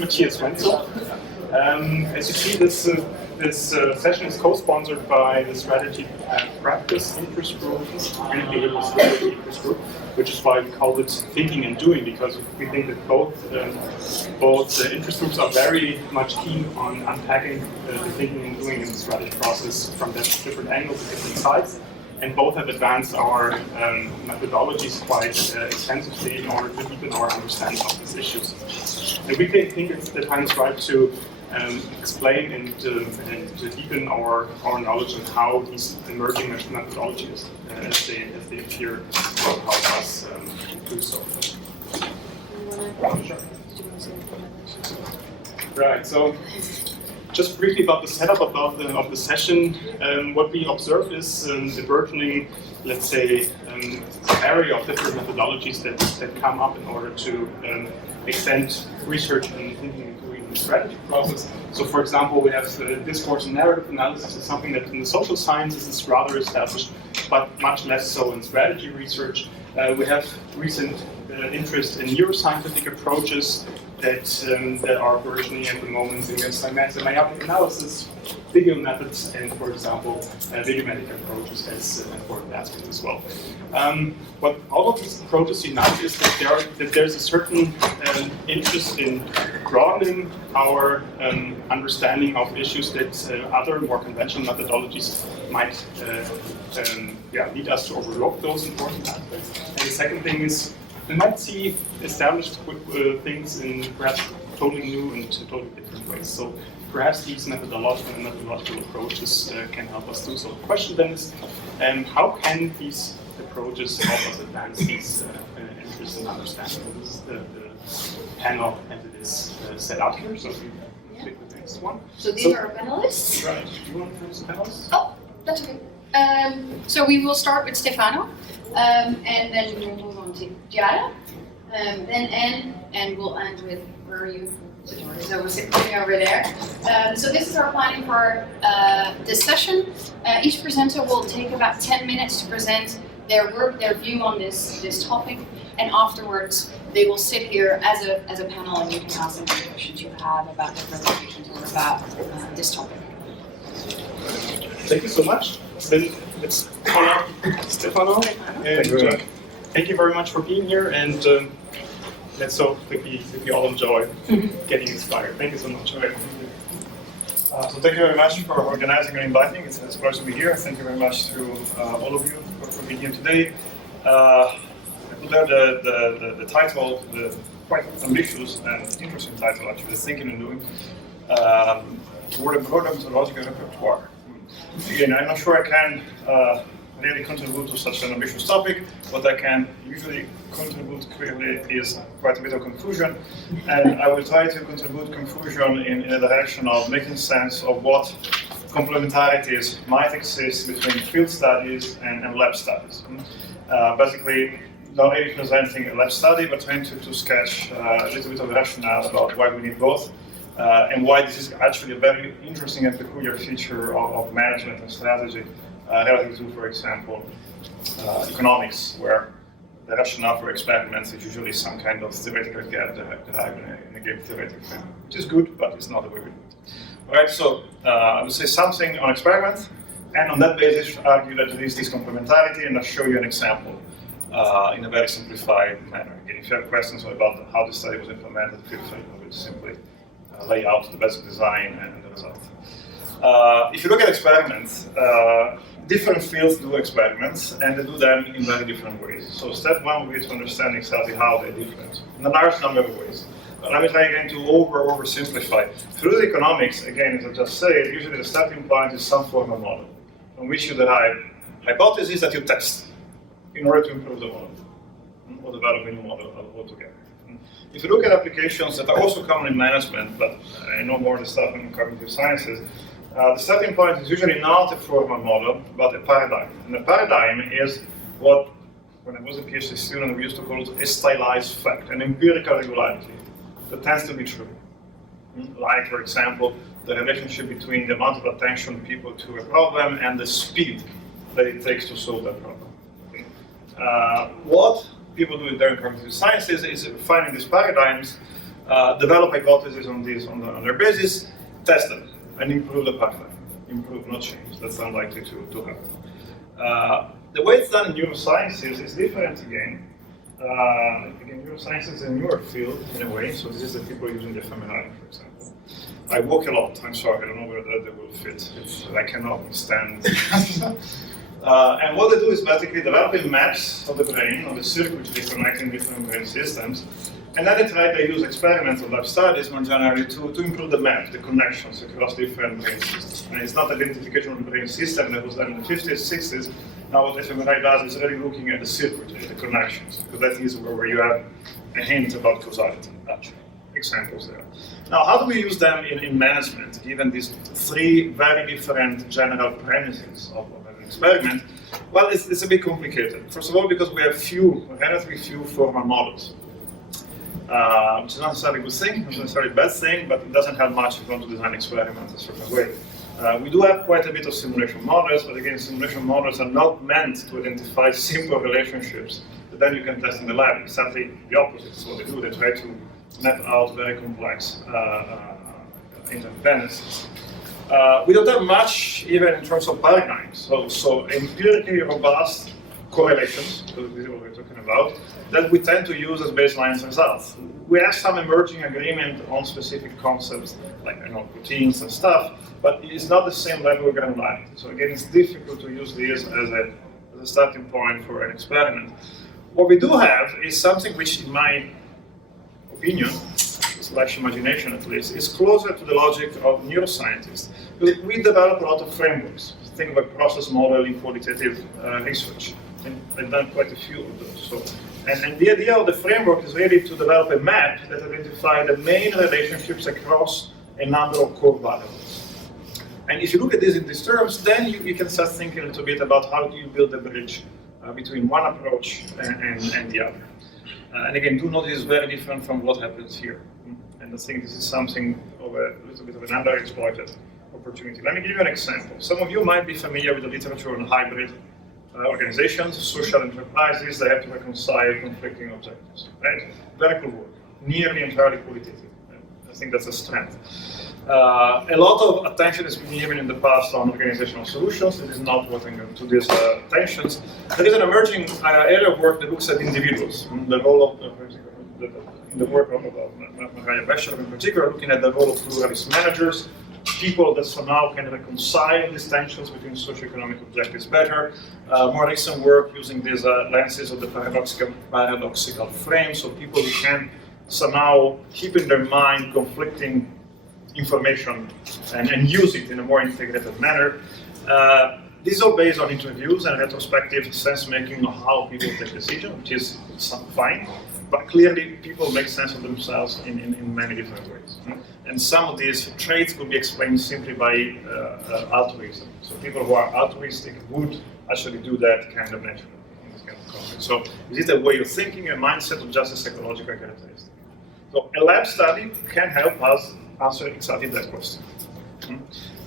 I'm Matthias Wenzel. As you see, this session is co-sponsored by the Strategy Practice interest group, and the behavioral strategy interest group, which is why we call it Thinking and Doing, because we think that both interest groups are very much keen on unpacking the thinking and doing in the strategy process from different angles and different sides. And both have advanced our methodologies quite extensively in order to deepen our understanding of these issues. And we think it's the time is right to explain and to deepen our knowledge on how these emerging methodologies, as they appear, will help us do so. Right. So, just briefly about the setup of the session. What we observed is the burgeoning, let's say, area of different methodologies that come up in order to extend research and thinking and doing the strategy process. So, for example, we have discourse and narrative analysis is something that in the social sciences is rather established, but much less so in strategy research. We have recent interest in neuroscientific approaches that are burgeoning at the moment in semiotic analysis, video methods, and, for example, videomatic approaches as important aspects as well. What all of these approaches unite is that there's a certain interest in broadening our understanding of issues that other more conventional methodologies might lead us to overlook those important aspects. And the second thing is, we might see established things in perhaps totally new and totally different ways. So perhaps these methodological approaches can help us do so. The question then is, how can these approaches help us advance these interests and understanding? So this is the panel as it is set up here. So if you click the next one. So these are our panelists? Right. Do you want to introduce the panelists? Oh, that's okay. So we will start with Stefano, and then we will move on to Giada, then Anne, and we'll end with, where are you? So we're sitting over there. So this is our planning for this session. Each presenter will take about 10 minutes to present their work, their view on this topic, and afterwards they will sit here as a panel, and you can ask them any questions you have about the presentations or about this topic. Thank you so much. Then let's call up Stefano. And thank you very much for being here, and let's hope that we all enjoy getting inspired. Thank you so much. So thank you very much for organizing and inviting. It's a pleasure to be here. Thank you very much to all of you for being here today. I put there the title, the quite ambitious and interesting title actually, Thinking and Doing, toward a broader methodological repertoire. Again, I'm not sure I can really contribute to such an ambitious topic. What I can usually contribute clearly is quite a bit of confusion, and I will try to contribute confusion in a direction of making sense of what complementarities might exist between field studies and lab studies. Basically, not really presenting a lab study, but trying to sketch a little bit of rationale about why we need both. And why this is actually a very interesting and peculiar feature of management and strategy relative to, for example, economics, where the rationale for experiments is usually some kind of theoretical gap derived in a game theoretic frame, which is good, but it's not the way we do it. All right, so I will say something on experiments, and on that basis argue that there is this complementarity, and I'll show you an example in a very simplified manner. Again, if you have questions about how the study was implemented, feel free to simply lay out the basic design and the result. If you look at experiments, different fields do experiments, and they do them in very different ways. So step one will be to understand exactly how they're different, in a large number of ways. But let me try again to oversimplify. Fluid economics, again, as I just said, usually the starting point is some formal model, from which you derive hypotheses that you test in order to improve the model, or develop a new model altogether. If you look at applications that are also common in management, but I know more of the stuff in cognitive sciences, the starting point is usually not a formal model, but a paradigm. And a paradigm is what, when I was a PhD student, we used to call it a stylized fact, an empirical regularity that tends to be true. Like, for example, the relationship between the amount of attention people to a problem and the speed that it takes to solve that problem. What people do in their cognitive sciences is finding these paradigms develop hypotheses on their basis, test them, and improve the pipeline. Improve, not change. That's unlikely to happen. The way it's done in neurosciences is different again. Again, neuroscience is a newer field in a way, so this is the people using the fMRI, for example. I walk a lot, I'm sorry, I don't know whether that will fit. I cannot stand. And what they do is basically developing maps of the brain, of the circuitry connecting different brain systems, and then they use experimental lab studies more generally to improve the map, the connections across different brain systems. And it's not identification of the brain system that was done in the 50s, 60s. Now what fMRI does is really looking at the circuitry, the connections, because that is where you have a hint about causality, actually. Examples there. Now, how do we use them in management, given these three very different general premises of an experiment? Well, it's a bit complicated. First of all, because we have relatively few formal models. Which is not necessarily a good thing, not necessarily a bad thing, but it doesn't help much if you want to design experiments a certain way. We do have quite a bit of simulation models, but again, simulation models are not meant to identify simple relationships that then you can test in the lab. Exactly the opposite is what they do. They try to map out very complex interdependencies. We don't have much even in terms of paradigms. So empirically robust correlations, because this is what we're talking about, that we tend to use as baseline results. We have some emerging agreement on specific concepts, like proteins and stuff, but it's not the same level of granularity. So again, it's difficult to use this as a starting point for an experiment. What we do have is something which, in my opinion, / imagination at least, is closer to the logic of neuroscientists. We develop a lot of frameworks. Think about process modeling, qualitative research. And I've done quite a few of those. So, and the idea of the framework is really to develop a map that identifies the main relationships across a number of core variables. And if you look at this in these terms, then you can start thinking a little bit about how do you build a bridge between one approach and the other. And again, do notice it's very different from what happens here. And I think this is something of a little bit of an underexploited opportunity. Let me give you an example. Some of you might be familiar with the literature on hybrid organizations, social enterprises. They have to reconcile conflicting objectives. Right? Very cool work, nearly entirely qualitative. I think that's a strength. A lot of attention has been given in the past on organizational solutions. This is not what I'm going to these attentions. There is an emerging area of work that looks at individuals, the role of in the work of Maria Bescher in particular, looking at the role of pluralist managers, people that somehow can reconcile these tensions between socioeconomic objectives better. More recent work using these lenses of the paradoxical frame, so people who can somehow keep in their mind conflicting information and use it in a more integrated manner. This is all based on interviews and retrospective sense-making of how people take decisions, which is fine, but clearly people make sense of themselves in many different ways. And some of these traits could be explained simply by altruism. So people who are altruistic would actually do that kind of naturally in this kind of context. So is it a way of thinking, a mindset, or just a psychological characteristic? So a lab study can help us answer exactly that question.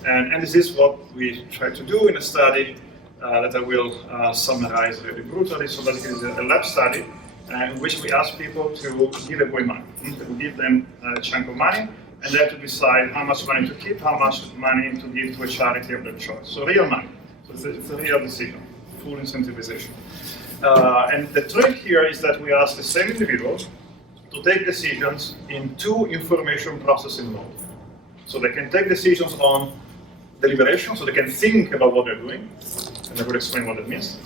And this is what we try to do in a study that I will summarize really brutally. So basically it's a lab study in which we ask people to give away money. We give them a chunk of money, and they have to decide how much money to keep, how much money to give to a charity of their choice. So real money. So it's a real decision, full incentivization. And the trick here is that we ask the same individuals to take decisions in two information processing modes. So they can take decisions on deliberation, so they can think about what they're doing, and I will explain what that means.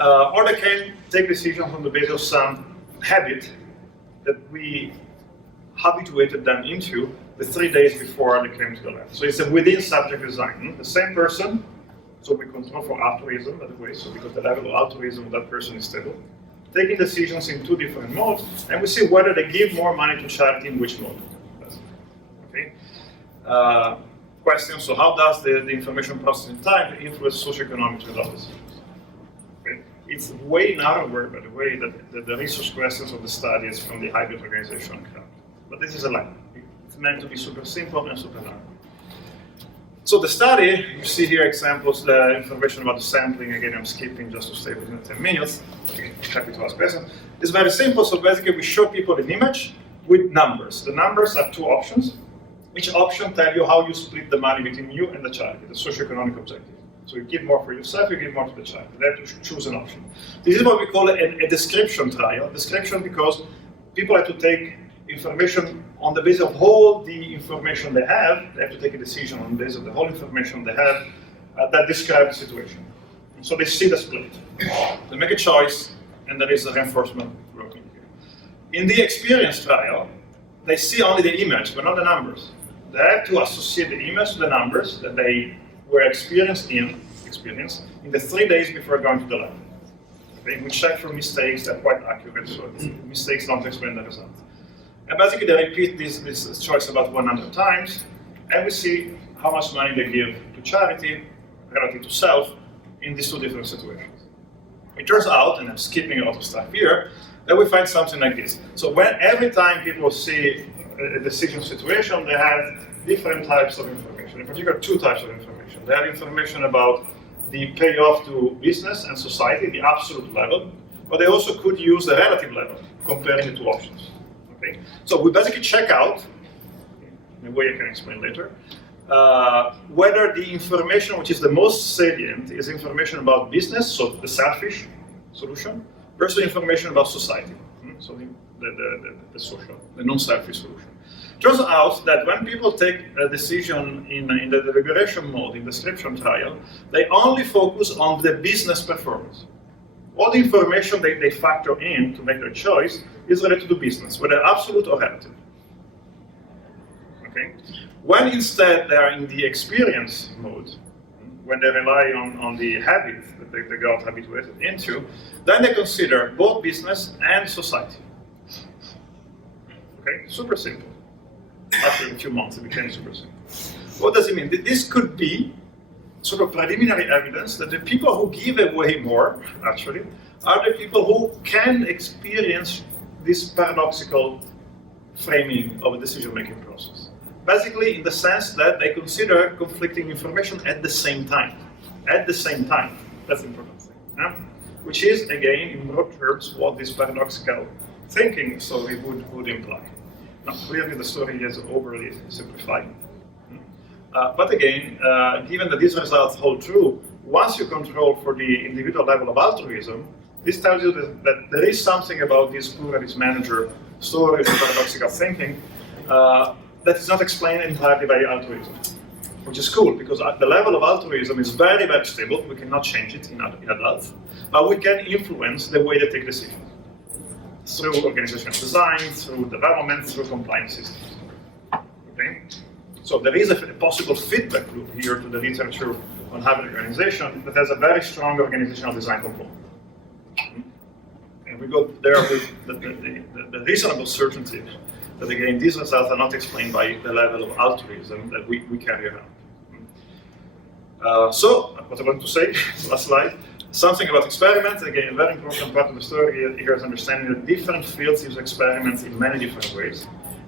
Or they can take decisions on the basis of some habit that we habituated them into the 3 days before they came to the lab. So it's a within subject design. The same person, so we control for altruism, by the way, so because the level of altruism of that person is stable, taking decisions in two different modes, and we see whether they give more money to charity in which mode. Okay. Question, so how does the information processing time influence socioeconomic results? Okay. It's way narrower, by the way, that the research questions of the study is from the hybrid organization crowd. But this is a lab. It's meant to be super simple and super narrow. So the study, you see here examples, the information about the sampling, again I'm skipping just to stay within 10 minutes, okay, happy to ask questions. It's very simple, so basically we show people an image with numbers. The numbers have two options. Each option tells you how you split the money between you and the charity, the socioeconomic objective. So you give more for yourself, you give more to the charity. They have to choose an option. This is what we call a description trial. Description because people have to take information on the basis of all the information they have. They have to take a decision on the basis of the whole information they have that describes the situation. And so they see the split. They make a choice, and there is a reinforcement working here. In the experience trial, they see only the image, but not the numbers. They have to associate the image to the numbers that they were experienced in the 3 days before going to the lab. Okay? We check for mistakes that are quite accurate, so mistakes don't explain the result. And basically they repeat this choice about 100 times, and we see how much money they give to charity relative to self in these two different situations. It turns out, and I'm skipping a lot of stuff here, that we find something like this. So every time people see a decision situation, they have different types of information, in particular two types of information. They have information about the payoff to business and society, the absolute level, but they also could use the relative level, comparing the two options. Okay? So we basically check out, in a way I can explain later, whether the information which is the most salient is information about business, so the selfish solution, versus information about society, so the social, the non-selfish solution. Turns out that when people take a decision in the deliberation mode, in the description trial, they only focus on the business performance. All the information they factor in to make their choice is related to business, whether absolute or relative. Okay? When instead they are in the experience mode, when they rely on the habit that they got habituated into, then they consider both business and society. Okay, super simple. After a few months, it became super simple. What does it mean? This could be sort of preliminary evidence that the people who give away more, actually, are the people who can experience this paradoxical framing of a decision-making process. Basically, in the sense that they consider conflicting information at the same time. At the same time. That's the important thing. Yeah? Which is, again, in broad terms, what this paradoxical thinking story would imply. Now, clearly the story is overly simplified. But again, given that these results hold true, once you control for the individual level of altruism, this tells you that there is something about this pluralist manager story of paradoxical thinking that is not explained entirely by altruism, which is cool, because the level of altruism is very, very stable. We cannot change it in adults, but we can influence the way they take decisions through organizational design, through development, through compliance systems. Okay? So there is a possible feedback loop here to the literature on habit organization that has a very strong organizational design component. And we go there with the reasonable certainty that again, these results are not explained by the level of altruism that we carry around. So, what I want to say, last slide, something about experiments. Again, a very important part of the story here is understanding that different fields use experiments in many different ways.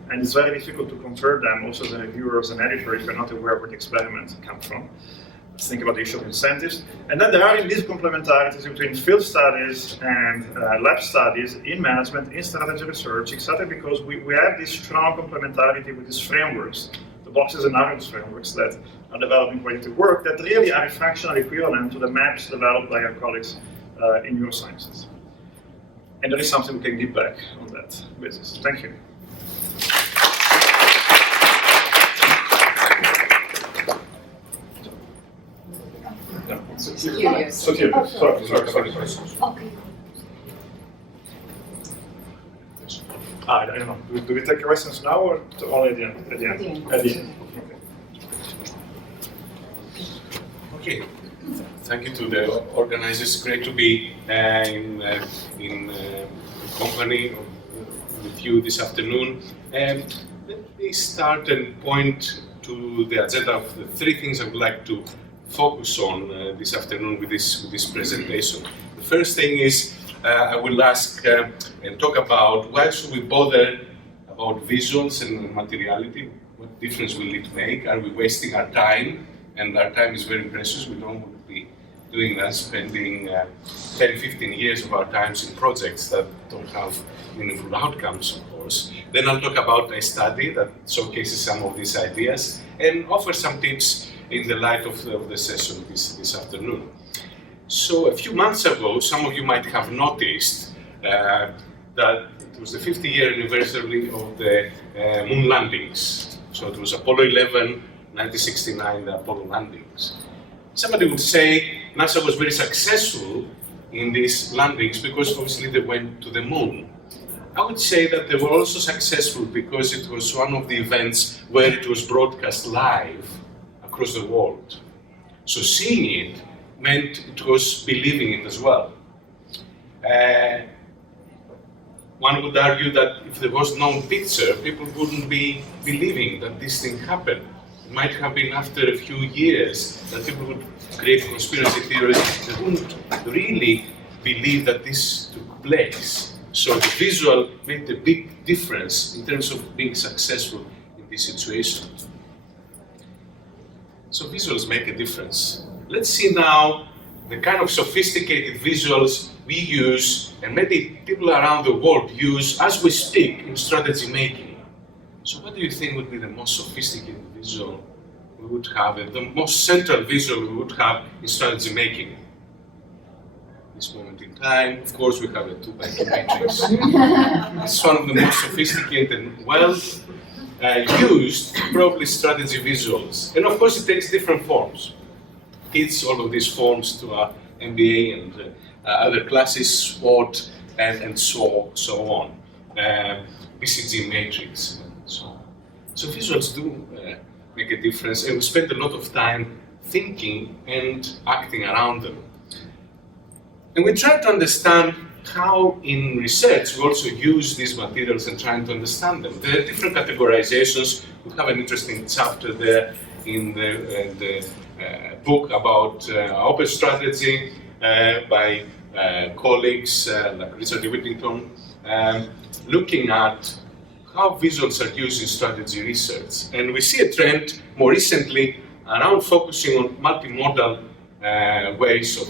And it's very difficult to compare them also as a reviewer, as an editor, if you're not aware of where the experiments come from. Let's think about the issue of incentives. And then there are indeed complementarities between field studies and lab studies in management, in strategy research, exactly because we have this strong complementarity with these frameworks, the boxes and arrows frameworks that are developing qualitative work that really are a functional equivalent to the maps developed by our colleagues in neurosciences. And there is something we can give back on that basis. Thank you. Sotirios. Sorry. Okay. I don't know. Do we take questions now or only at the end? At the end. At the end. Okay. Thank you to the organizers. Great to be in company with you this afternoon. Let me start and point to the agenda of the three things I would like to focus on this afternoon with this presentation. The first thing is I will ask and talk about why should we bother about visuals and materiality? What difference will it make? Are we wasting our time? And our time is very precious. We don't want to be doing that, spending 10, 15 years of our times in projects that don't have meaningful outcomes, of course. Then I'll talk about a study that showcases some of these ideas and offer some tips in the light of the session this afternoon. So a few months ago, some of you might have noticed that it was the 50-year anniversary of the moon landings. So it was Apollo 11, 1969, the Apollo landings. Somebody would say NASA was very successful in these landings because obviously they went to the moon. I would say that they were also successful because it was one of the events where it was broadcast live across the world. So seeing it meant it was believing it as well. One would argue that if there was no picture, people wouldn't be believing that this thing happened. It might have been after a few years that people would create conspiracy theories that wouldn't really believe that this took place. So the visual made a big difference in terms of being successful in this situation. So visuals make a difference. Let's see now the kind of sophisticated visuals we use and maybe people around the world use as we speak in strategy making. So what do you think would be the most sophisticated visual we would have, and the most central visual we would have in strategy making? This moment in time, of course, we have a 2x2 matrix. It's one of the most sophisticated and well used, probably, strategy visuals. And of course, it takes different forms. Teach all of these forms to our MBA and other classes, sport, and so on. BCG matrix, and so on. So visuals do make a difference, and we spend a lot of time thinking and acting around them. And we try to understand how in research we also use these materials and trying to understand them. There are different categorizations. We have an interesting chapter there in the book about open strategy by colleagues like Richard Whittington, looking at how visuals are used in strategy research. And we see a trend more recently around focusing on multimodal ways of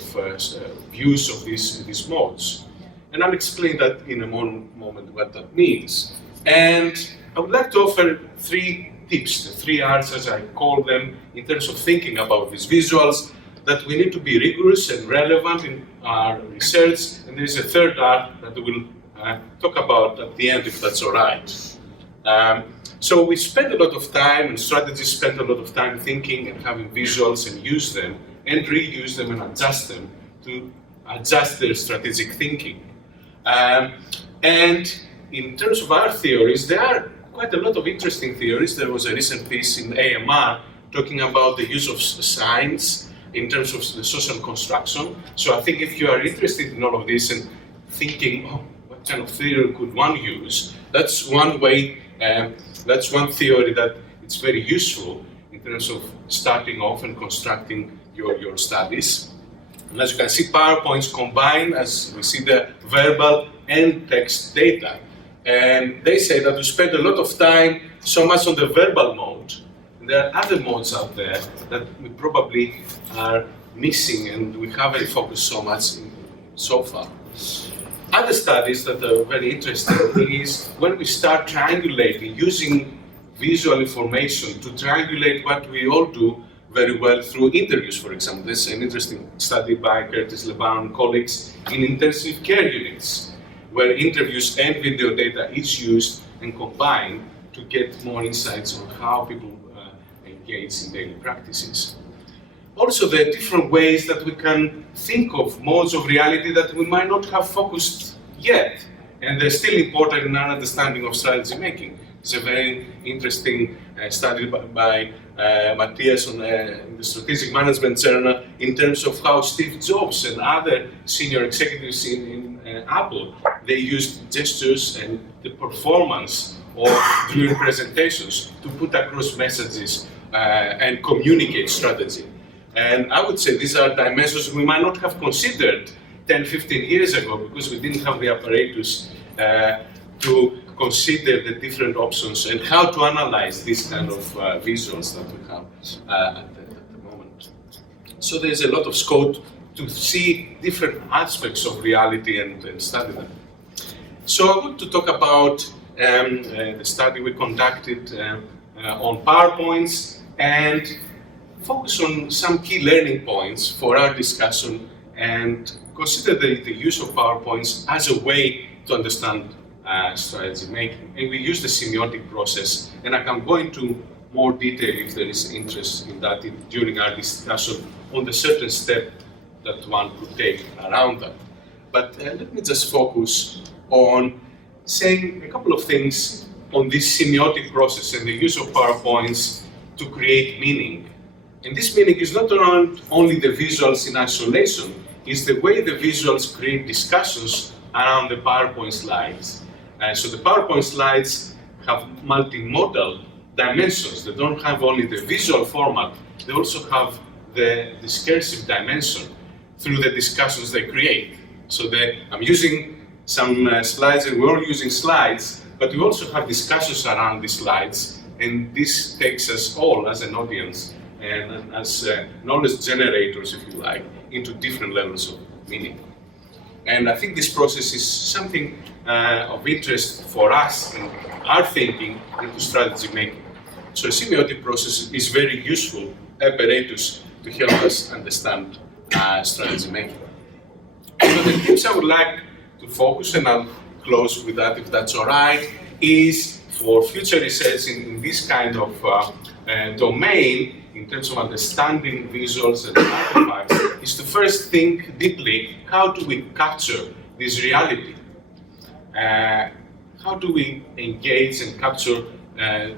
use of these modes. And I'll explain that in a moment what that means. And I would like to offer 3 tips, the 3 R's as I call them, in terms of thinking about these visuals, that we need to be rigorous and relevant in our research. And there is a 3rd R that we will talk about at the end, if that's all right. So we spend a lot of time, and strategists spend a lot of time thinking and having visuals and use them and reuse them and adjust them to adjust their strategic thinking. And in terms of our theories, there are quite a lot of interesting theories. There was a recent piece in AMR talking about the use of signs in terms of the social construction. So I think if you are interested in all of this and thinking, oh, what kind of theory could one use? That's one way, that's one theory that it's very useful in terms of starting off and constructing your studies. And as you can see, PowerPoints combine, as we see, the verbal and text data. And they say that we spend a lot of time so much on the verbal mode. And there are other modes out there that we probably are missing and we haven't focused so much so far. Other studies that are very interesting is when we start triangulating, using visual information to triangulate what we all do very well through interviews, for example. There's an interesting study by Curtis Leban and colleagues in intensive care units, where interviews and video data is used and combined to get more insights on how people engage in daily practices. Also, there are different ways that we can think of modes of reality that we might not have focused yet, and they're still important in our understanding of strategy making. It's a very interesting study by Matthias in the Strategic Management Journal in terms of how Steve Jobs and other senior executives in Apple, they used gestures and the performance during presentations to put across messages and communicate strategy. And I would say these are dimensions we might not have considered 10, 15 years ago because we didn't have the apparatus to consider the different options and how to analyze these kind of visuals that we have at the moment. So there's a lot of scope to see different aspects of reality and study them. So I want to talk about the study we conducted on PowerPoints and focus on some key learning points for our discussion and consider the use of PowerPoints as a way to understand strategy making. And we use the semiotic process, and I can go into more detail if there is interest in that during our discussion on the certain step that one could take around that. But let me just focus on saying a couple of things on this semiotic process and the use of PowerPoints to create meaning. And this meaning is not only the visuals in isolation, it's the way the visuals create discussions around the PowerPoint slides. So the PowerPoint slides have multimodal dimensions. They don't have only the visual format, they also have the discursive dimension through the discussions they create. So I'm using some slides, and we're all using slides, but we also have discussions around these slides, and this takes us all as an audience and as knowledge generators, if you like, into different levels of meaning. And I think this process is something of interest for us in our thinking into strategy making. So a semiotic process is very useful apparatus to help us understand strategy making. So the tips I would like to focus, and I'll close with that if that's all right, is for future research in this kind of domain, in terms of understanding visuals and artifacts, is to first think deeply, how do we capture this reality? How do we engage and capture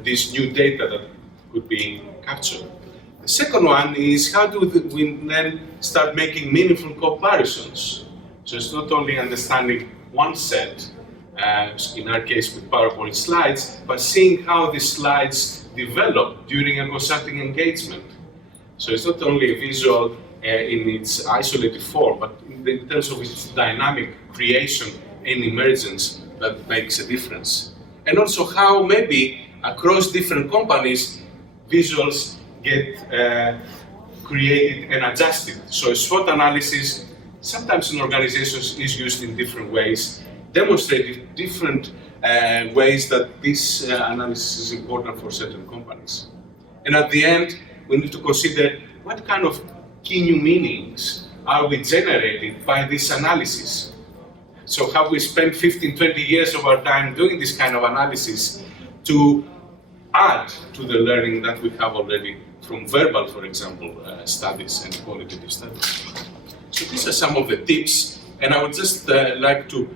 this new data that could be captured? The second one is, how do we then start making meaningful comparisons? So it's not only understanding one set, in our case with PowerPoint slides, but seeing how these slides develop during a consulting engagement. So it's not only a visual in its isolated form, but in terms of its dynamic creation and emergence that makes a difference. And also how maybe across different companies, visuals get created and adjusted. So SWOT analysis, sometimes in organizations, is used in different ways, demonstrated different ways that this analysis is important for certain companies. And at the end, we need to consider what kind of key new meanings are we generating by this analysis. So have we spent 15, 20 years of our time doing this kind of analysis to add to the learning that we have already from verbal, for example, studies and qualitative studies. So these are some of the tips, and I would just like to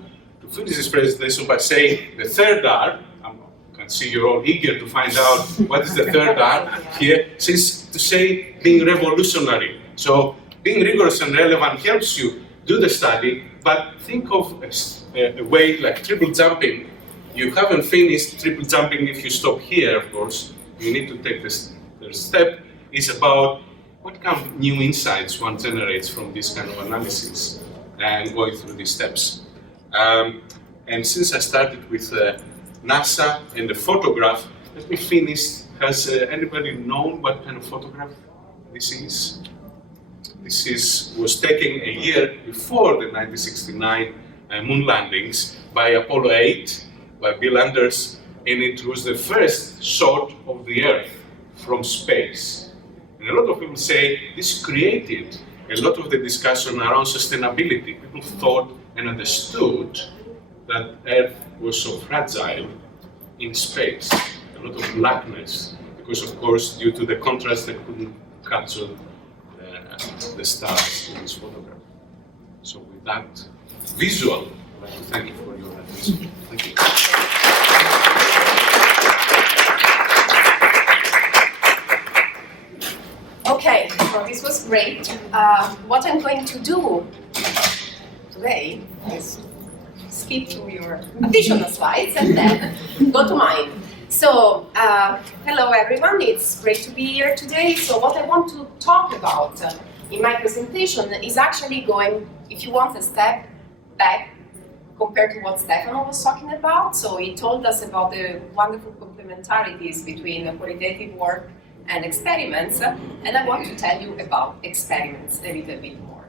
finish this presentation by saying the third R. I can see you're all eager to find out what is the third R here, since to say being revolutionary. So being rigorous and relevant helps you do the study, but think of a way like triple jumping. You haven't finished triple jumping if you stop here, of course. You need to take this third step. Is about what kind of new insights one generates from this kind of analysis and going through these steps. And since I started with NASA and the photograph, let me finish. Has anybody known what kind of photograph this is? This was taken a year before the 1969 moon landings by Apollo 8, by Bill Anders, and it was the first shot of the Earth from space. And a lot of people say this created a lot of the discussion around sustainability. People thought and understood that Earth was so fragile in space, a lot of blackness, because of course, due to the contrast, they couldn't capture the stars in this photograph. So with that visual, I'd like to thank you for your attention. Thank you. Okay, so this was great. What I'm going to do today is skip to your additional slides and then go to mine. So, hello everyone, it's great to be here today. So what I want to talk about in my presentation is actually going, if you want, a step back compared to what Stefano was talking about. So he told us about the wonderful complementarities between qualitative work and experiments, and I want to tell you about experiments a little bit more.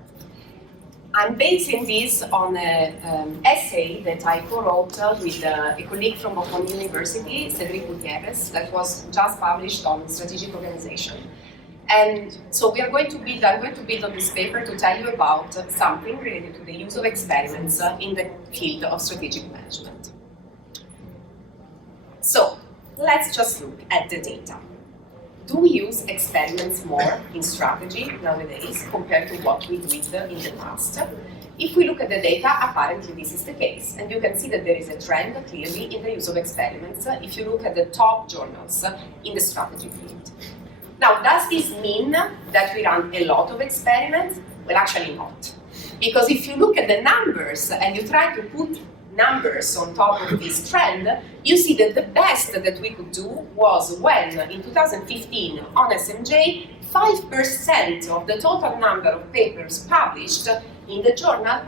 I'm basing this on an essay that I co-wrote with a colleague from Bocconi University, Cedric Gutierrez, that was just published on strategic organization. And so I'm going to build on this paper to tell you about something related to the use of experiments in the field of strategic management. So let's just look at the data. Do we use experiments more in strategy nowadays compared to what we did in the past? If we look at the data, apparently this is the case. And you can see that there is a trend clearly in the use of experiments if you look at the top journals in the strategy field. Now, does this mean that we run a lot of experiments? Well, actually not. Because if you look at the numbers and you try to put numbers on top of this trend, you see that the best that we could do was when, in 2015, on SMJ, 5% of the total number of papers published in the journal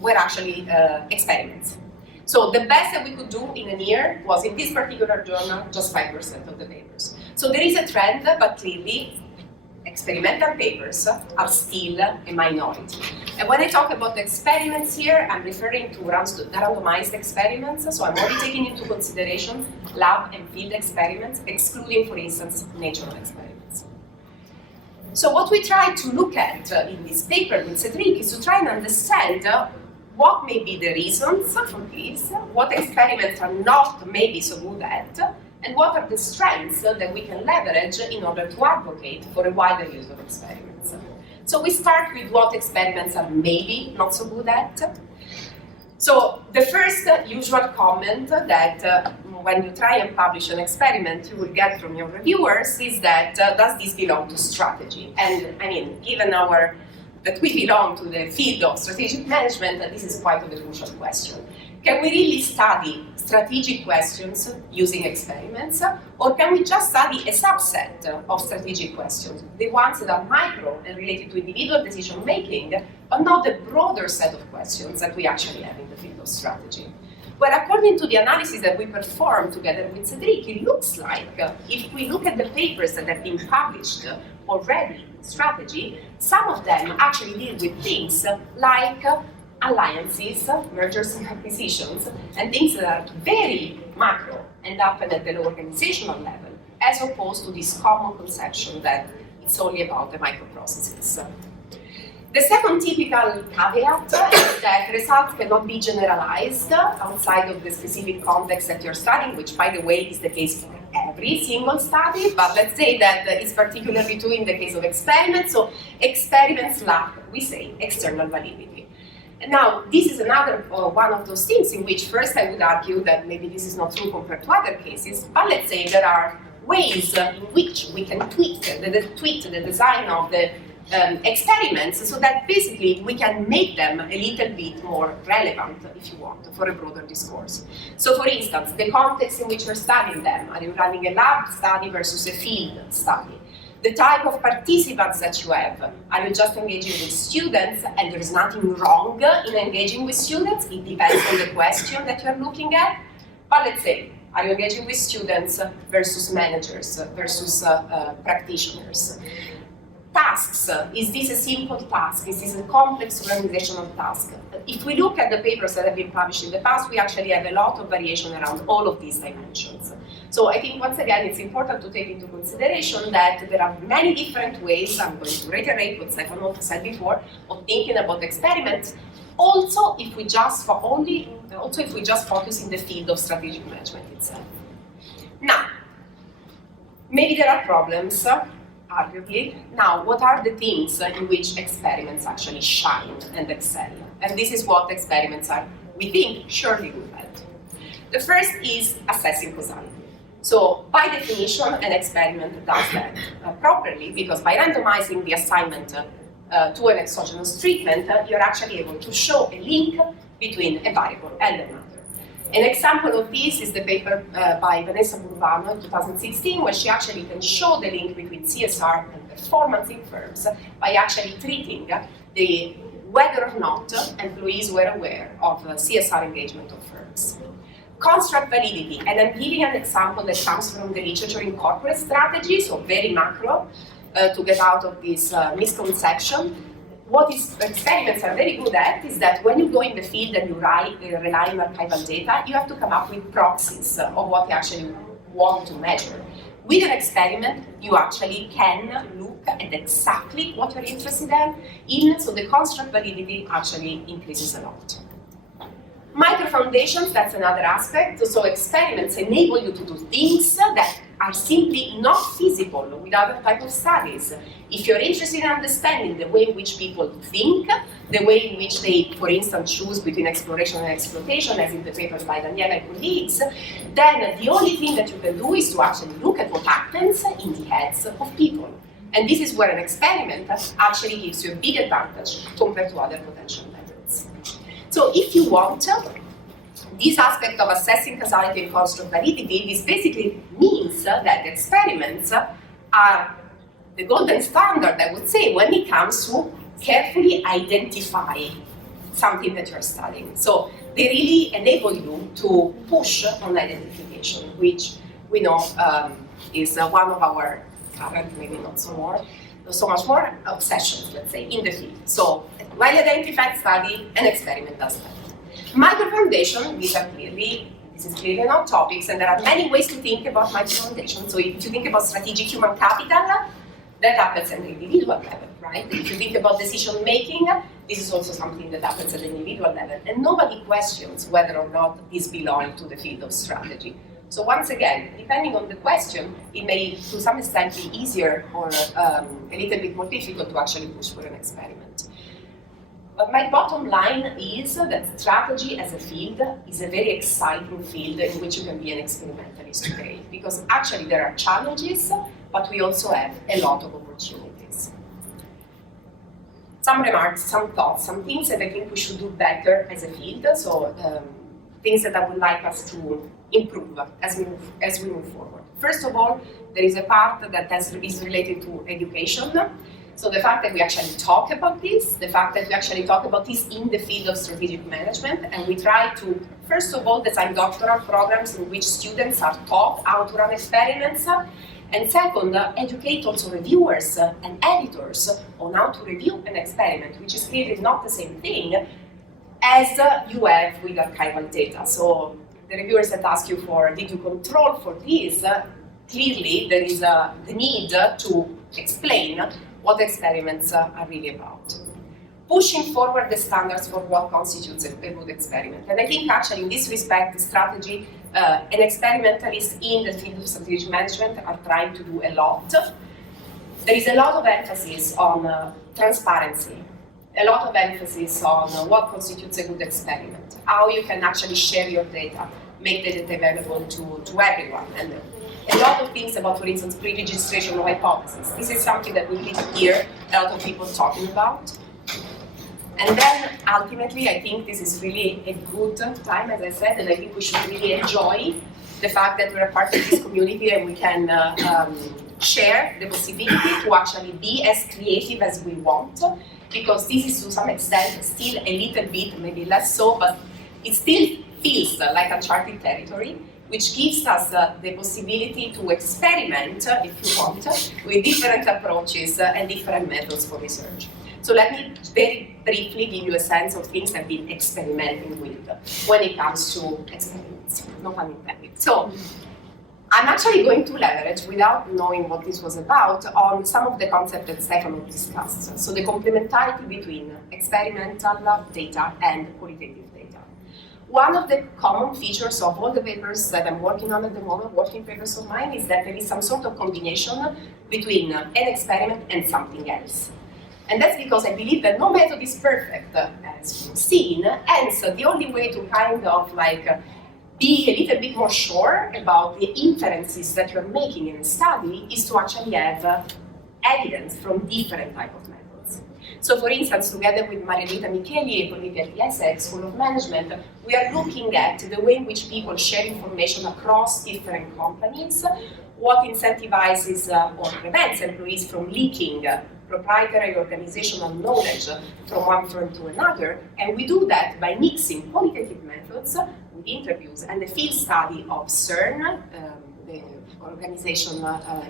were actually experiments. So the best that we could do in a year was, in this particular journal, just 5% of the papers. So there is a trend, but clearly experimental papers are still a minority. And when I talk about experiments here, I'm referring to randomized experiments, so I'm only taking into consideration lab and field experiments, excluding, for instance, natural experiments. So what we try to look at in this paper with Cedric is to try and understand what may be the reasons for this, what experiments are not maybe so good at, and what are the strengths that we can leverage in order to advocate for a wider use of experiments. So we start with what experiments are maybe not so good at. So the first usual comment that when you try and publish an experiment you will get from your reviewers is that does this belong to strategy? And I mean, given that we belong to the field of strategic management, this is quite a crucial question. Can we really study strategic questions using experiments, or can we just study a subset of strategic questions, the ones that are micro and related to individual decision making, but not the broader set of questions that we actually have in the field of strategy? Well, according to the analysis that we performed together with Cedric, it looks like if we look at the papers that have been published already in strategy, some of them actually deal with things like alliances, mergers and acquisitions, and things that are very macro and happen at the organizational level, as opposed to this common conception that it's only about the microprocesses. The second typical caveat is that results cannot be generalized outside of the specific context that you're studying, which, by the way, is the case for every single study, but let's say that it's particularly true in the case of experiments. So experiments lack, we say, external validity. Now, this is another one of those things in which first I would argue that maybe this is not true compared to other cases, but let's say there are ways in which we can tweak the design of the experiments so that basically we can make them a little bit more relevant, if you want, for a broader discourse. So for instance, the context in which you're studying them, are you running a lab study versus a field study? The type of participants that you have, are you just engaging with students, and there's nothing wrong in engaging with students? It depends on the question that you're looking at. But let's say, are you engaging with students versus managers versus practitioners? Tasks, is this a simple task? Is this a complex organizational task? If we look at the papers that have been published in the past, we actually have a lot of variation around all of these dimensions. So I think, once again, it's important to take into consideration that there are many different ways, I'm going to reiterate what Stefano said before, of thinking about experiments, also if we just focus in the field of strategic management itself. Now, maybe there are problems, arguably. Now, what are the things in which experiments actually shine and excel? And this is what experiments are, we think, surely good at. The first is assessing causality. So, by definition, an experiment does that properly, because by randomizing the assignment to an exogenous treatment, you're actually able to show a link between a variable and another. An example of this is the paper by Vanessa Burbano in 2016, where she actually can show the link between CSR and performance in firms by actually treating whether or not employees were aware of CSR engagement of firms. Construct validity, and I'm giving an example that comes from the literature in corporate strategy, so very macro, to get out of this misconception. what experiments are very good at is that when you go in the field and you rely on archival data, you have to come up with proxies of what you actually want to measure. With an experiment, you actually can look at exactly what you're interested in, so the construct validity actually increases a lot. Micro-foundations, that's another aspect. So experiments enable you to do things that are simply not feasible with other type of studies. If you're interested in understanding the way in which people think, the way in which they, for instance, choose between exploration and exploitation, as in the paper by Daniela and colleagues, then the only thing that you can do is to actually look at what happens in the heads of people. And this is where an experiment actually gives you a big advantage compared to other potential methods. So if you want, this aspect of assessing causality and construct validity, this basically means that experiments are the golden standard, I would say, when it comes to carefully identify something that you're studying. So they really enable you to push on identification, which we know is one of our current, maybe not so much more obsessions, let's say, in the field. So well-identified study and experiment does that. Micro-foundation, this is clearly not topics, and there are many ways to think about micro-foundation. So if you think about strategic human capital, that happens at the individual level, right? If you think about decision making, this is also something that happens at the individual level. And nobody questions whether or not this belongs to the field of strategy. So once again, depending on the question, it may to some extent be easier or a little bit more difficult to actually push for an experiment. But my bottom line is that strategy as a field is a very exciting field in which you can be an experimentalist today, because actually there are challenges, but we also have a lot of opportunities. Some remarks, some thoughts, some things that I think we should do better as a field, so things that I would like us to improve as we move forward. First of all, there is a part that is related to education. So the fact that we actually talk about this, the fact that we actually talk about this in the field of strategic management, and we try to, first of all, design doctoral programs in which students are taught how to run experiments, and second, educate also reviewers and editors on how to review an experiment, which is clearly not the same thing as you have with archival data. So the reviewers that ask you for, did you control for this? Clearly there is the need to explain what experiments are really about. Pushing forward the standards for what constitutes a good experiment. And I think actually in this respect, the strategy and experimentalists in the field of strategic management are trying to do a lot. There is a lot of emphasis on transparency, a lot of emphasis on what constitutes a good experiment, how you can actually share your data, make the data available to everyone. And a lot of things about, for instance, pre-registration of hypotheses. This is something that we really hear a lot of people talking about. And then, ultimately, I think this is really a good time, as I said, and I think we should really enjoy the fact that we're a part of this community and we can share the possibility to actually be as creative as we want, because this is to some extent still a little bit, maybe less so, but it still feels like uncharted territory, which gives us the possibility to experiment, if you want, with different approaches and different methods for research. So let me very briefly give you a sense of things I've been experimenting with when it comes to experiments, no pun intended. So I'm actually going to leverage, without knowing what this was about, on some of the concepts that Stefano discussed. So the complementarity between experimental data and qualitative data. One of the common features of all the papers that I'm working on at the moment, working papers of mine, is that there is some sort of combination between an experiment and something else. And that's because I believe that no method is perfect, as we've seen, and so the only way to kind of be a little bit more sure about the inferences that you're making in a study is to actually have evidence from different types of methods. So for instance, together with Marianita Micheli and colleague at the ESSEC School of Management, we are looking at the way in which people share information across different companies, what incentivizes or prevents employees from leaking proprietary organizational knowledge from one firm to another, and we do that by mixing qualitative methods with interviews and the field study of CERN, the organization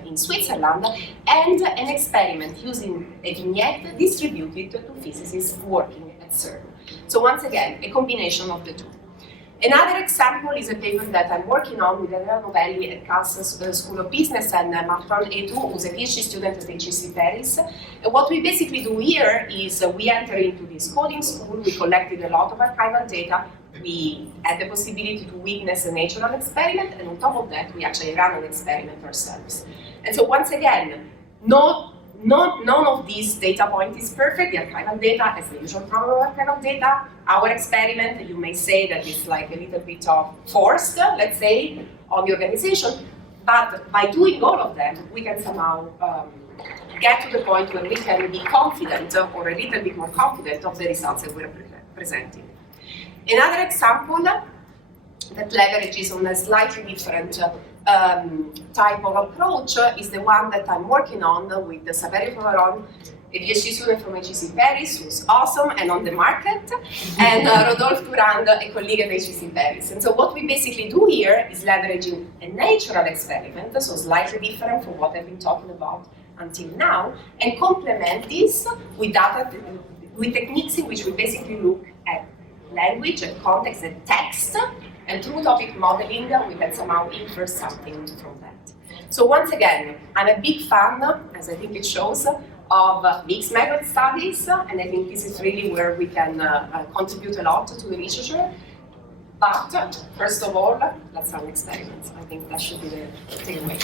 in Switzerland, and an experiment using a vignette distributed to physicists working at CERN. So once again, a combination of the two. Another example is a paper that I'm working on with Andrea Novelli at Kansas School of Business and Martin Etu, who's a PhD student at HEC Paris. And what we basically do here is we enter into this coding school, we collected a lot of archival data, we had the possibility to witness a natural experiment, and on top of that, we actually ran an experiment ourselves. And so once again, none of these data points is perfect. The archival data is the usual problem of archival data. Our experiment, you may say that it's like a little bit of forced, let's say, on the organization, but by doing all of them, we can somehow get to the point where we can be confident, or a little bit more confident, of the results that we're presenting. Another example that leverages on a slightly different type of approach is the one that I'm working on with Saverio Favaron, a PhD student from HEC Paris, who's awesome and on the market, and Rodolphe Durand, a colleague at HEC Paris. And so what we basically do here is leveraging a natural experiment, so slightly different from what I've been talking about until now, and complement this with with techniques in which we basically look at language and context and text, and through topic modeling, we can somehow infer something from that. So once again, I'm a big fan, as I think it shows, of mixed method studies, and I think this is really where we can contribute a lot to the literature. But first of all, let's run experiments. I think that should be the takeaway.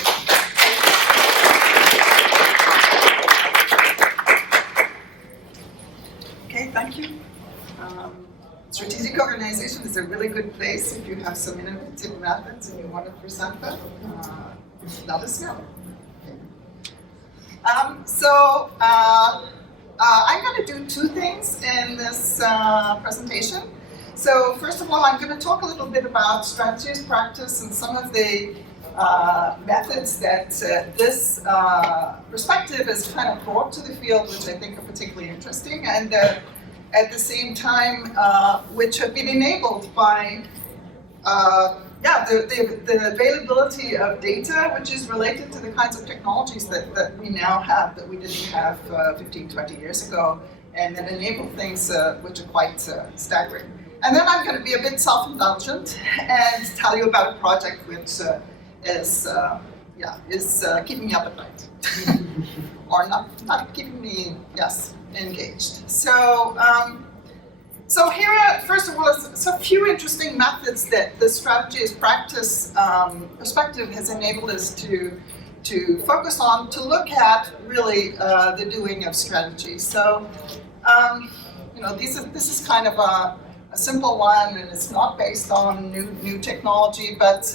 Okay, thank you. Strategic organization is a really good place if you have some innovative methods and you want to present them. Let us know. I'm going to do two things in this presentation. So first of all, I'm going to talk a little bit about strategies, practice, and some of the methods that this perspective has kind of brought to the field, which I think are particularly interesting, and at the same time, which have been enabled by the availability of data, which is related to the kinds of technologies that we now have that we didn't have 15, 20 years ago, and that enable things which are quite staggering. And then I'm going to be a bit self-indulgent and tell you about a project which is keeping me up at night, or not keeping me, engaged. So here are, first of all, a few interesting methods that the strategies practice perspective has enabled us to focus on, to look at really the doing of strategy. So, this is kind of a simple one, and it's not based on new technology, but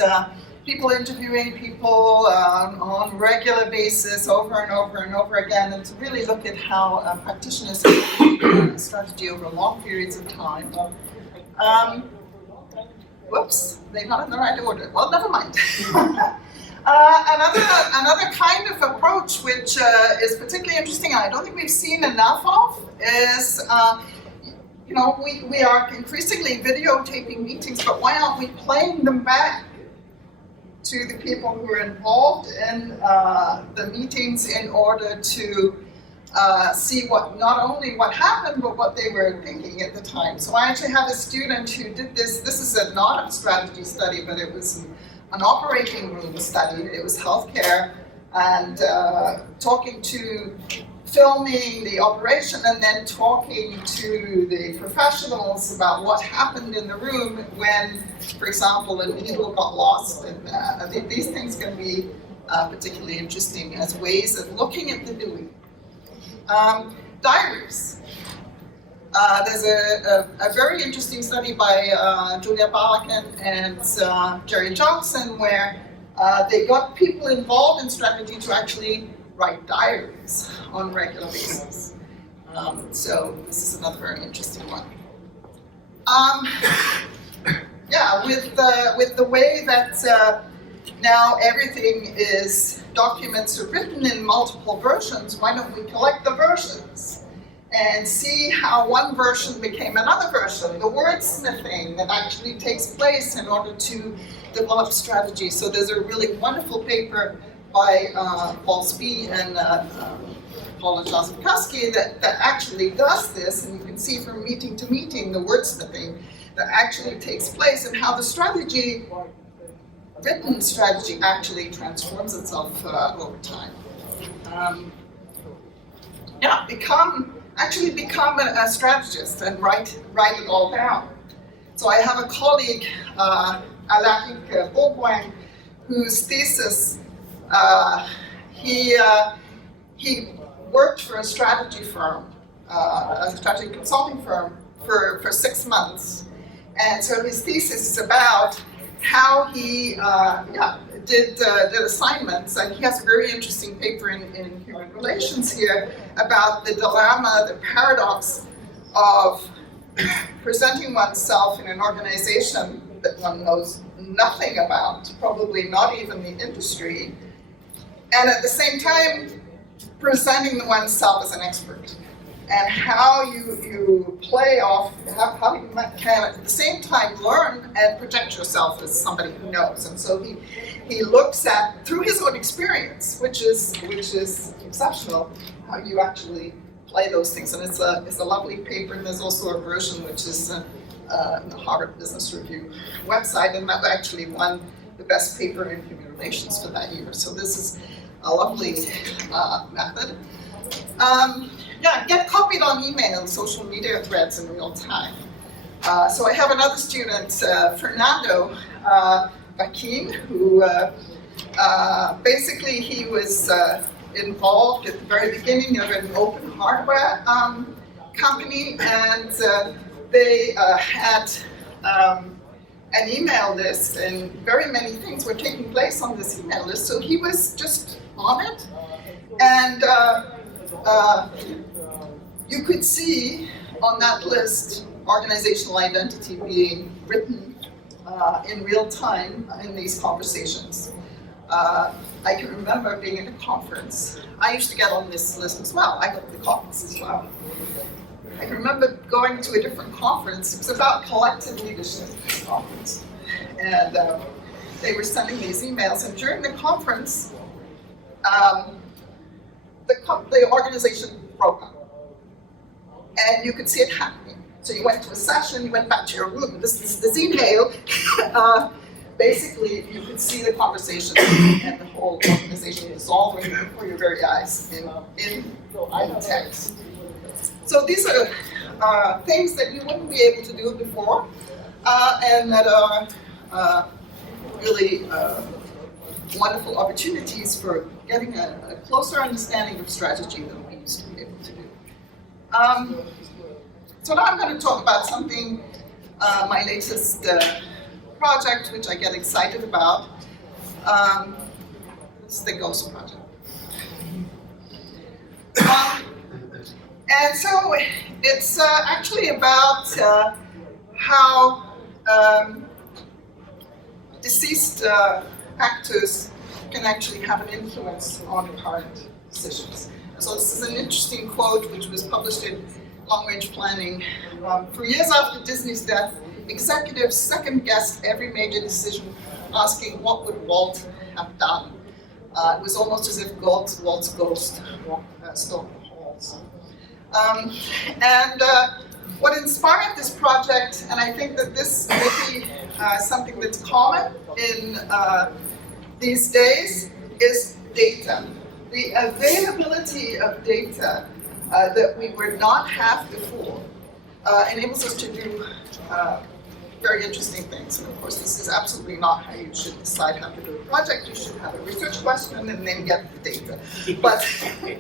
people interviewing people on a regular basis over and over and over again, and to really look at how practitioners have strategy over long periods of time. Whoops, they're not in the right order. Well, never mind. Another kind of approach which is particularly interesting, and I don't think we've seen enough of, is we are increasingly videotaping meetings, but why aren't we playing them back to the people who are involved in the meetings in order to see not only what happened, but what they were thinking at the time. So I actually have a student who did this. This is not a strategy study, but it was an operating room study. It was healthcare, and filming the operation and then talking to the professionals about what happened in the room when, for example, a needle got lost. And I think these things can be particularly interesting as ways of looking at the doing. Diaries. There's a very interesting study by Julia Balakan and Jerry Johnson where they got people involved in strategy to actually write diaries on a regular basis. So this is another very interesting one. With the way that now everything is, documents are written in multiple versions, why don't we collect the versions and see how one version became another version, the wordsmithing that actually takes place in order to develop strategy. So there's a really wonderful paper by Paul Spee and Paula Josepkowski that actually does this, and you can see from meeting to meeting the wordsmithing that actually takes place and how the strategy, written strategy, actually transforms itself over time. Become a strategist and write it all down. So I have a colleague, Alaric Beaupoint, whose thesis, he worked for a strategy firm, a strategy consulting firm for 6 months. And so his thesis is about how he did assignments, and he has a very interesting paper in Human Relations here about the dilemma, the paradox of presenting oneself in an organization that one knows nothing about, probably not even the industry, and at the same time presenting oneself as an expert, and how you play off, how you can at the same time learn and project yourself as somebody who knows. And so he looks at, through his own experience, which is exceptional, how you actually play those things. And it's a lovely paper, and there's also a version which is on the Harvard Business Review website, and that actually won the best paper in human relations for that year. So this is a lovely method. Get copied on email, social media threads in real time. So I have another student, Fernando Baquin, who basically he was involved at the very beginning of an open hardware company, and they had an email list, and very many things were taking place on this email list. So he was just on it, and you could see on that list organizational identity being written in real time in these conversations. I can remember being in a conference. I used to get on this list as well. I got the conference as well. I can remember going to a different conference. It was about collective leadership conference. And they were sending these emails. And during the conference, the organization broke up. And you could see it happening. So you went to a session, you went back to your room. This email, basically you could see the conversation and the whole organization dissolving before your very eyes in text. So these are things that you wouldn't be able to do before, and that are really wonderful opportunities for getting a closer understanding of strategy than we used to be able to do. So now I'm going to talk about something, my latest project, which I get excited about. It's the GHOST project. And so it's actually about how deceased actors can actually have an influence on current decisions. So this is an interesting quote which was published in Long Range Planning. For years after Disney's death, executives second-guessed every major decision, asking what would Walt have done. It was almost as if Walt's ghost stalked the halls. What inspired this project, and I think that this may be something that's common in these days, is data. The availability of data that we would not have before enables us to do very interesting things. And of course, this is absolutely not how you should decide how to do a project. You should have a research question and then get the data. But in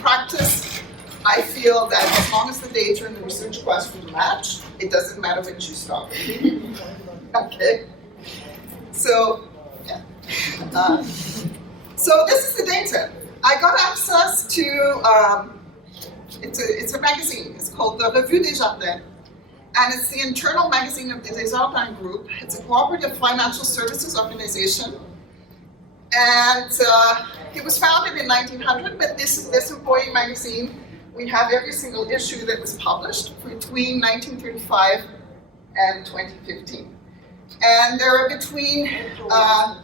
practice, I feel that as long as the data and the research question match, it doesn't matter when you start. Okay. So, so this is the data. I got access to, it's a magazine. It's called the Revue des Jardins. And it's the internal magazine of the Desjardins Group. It's a cooperative financial services organization. And it was founded in 1900, but this employee magazine, we have every single issue that was published between 1935 and 2015. And there are between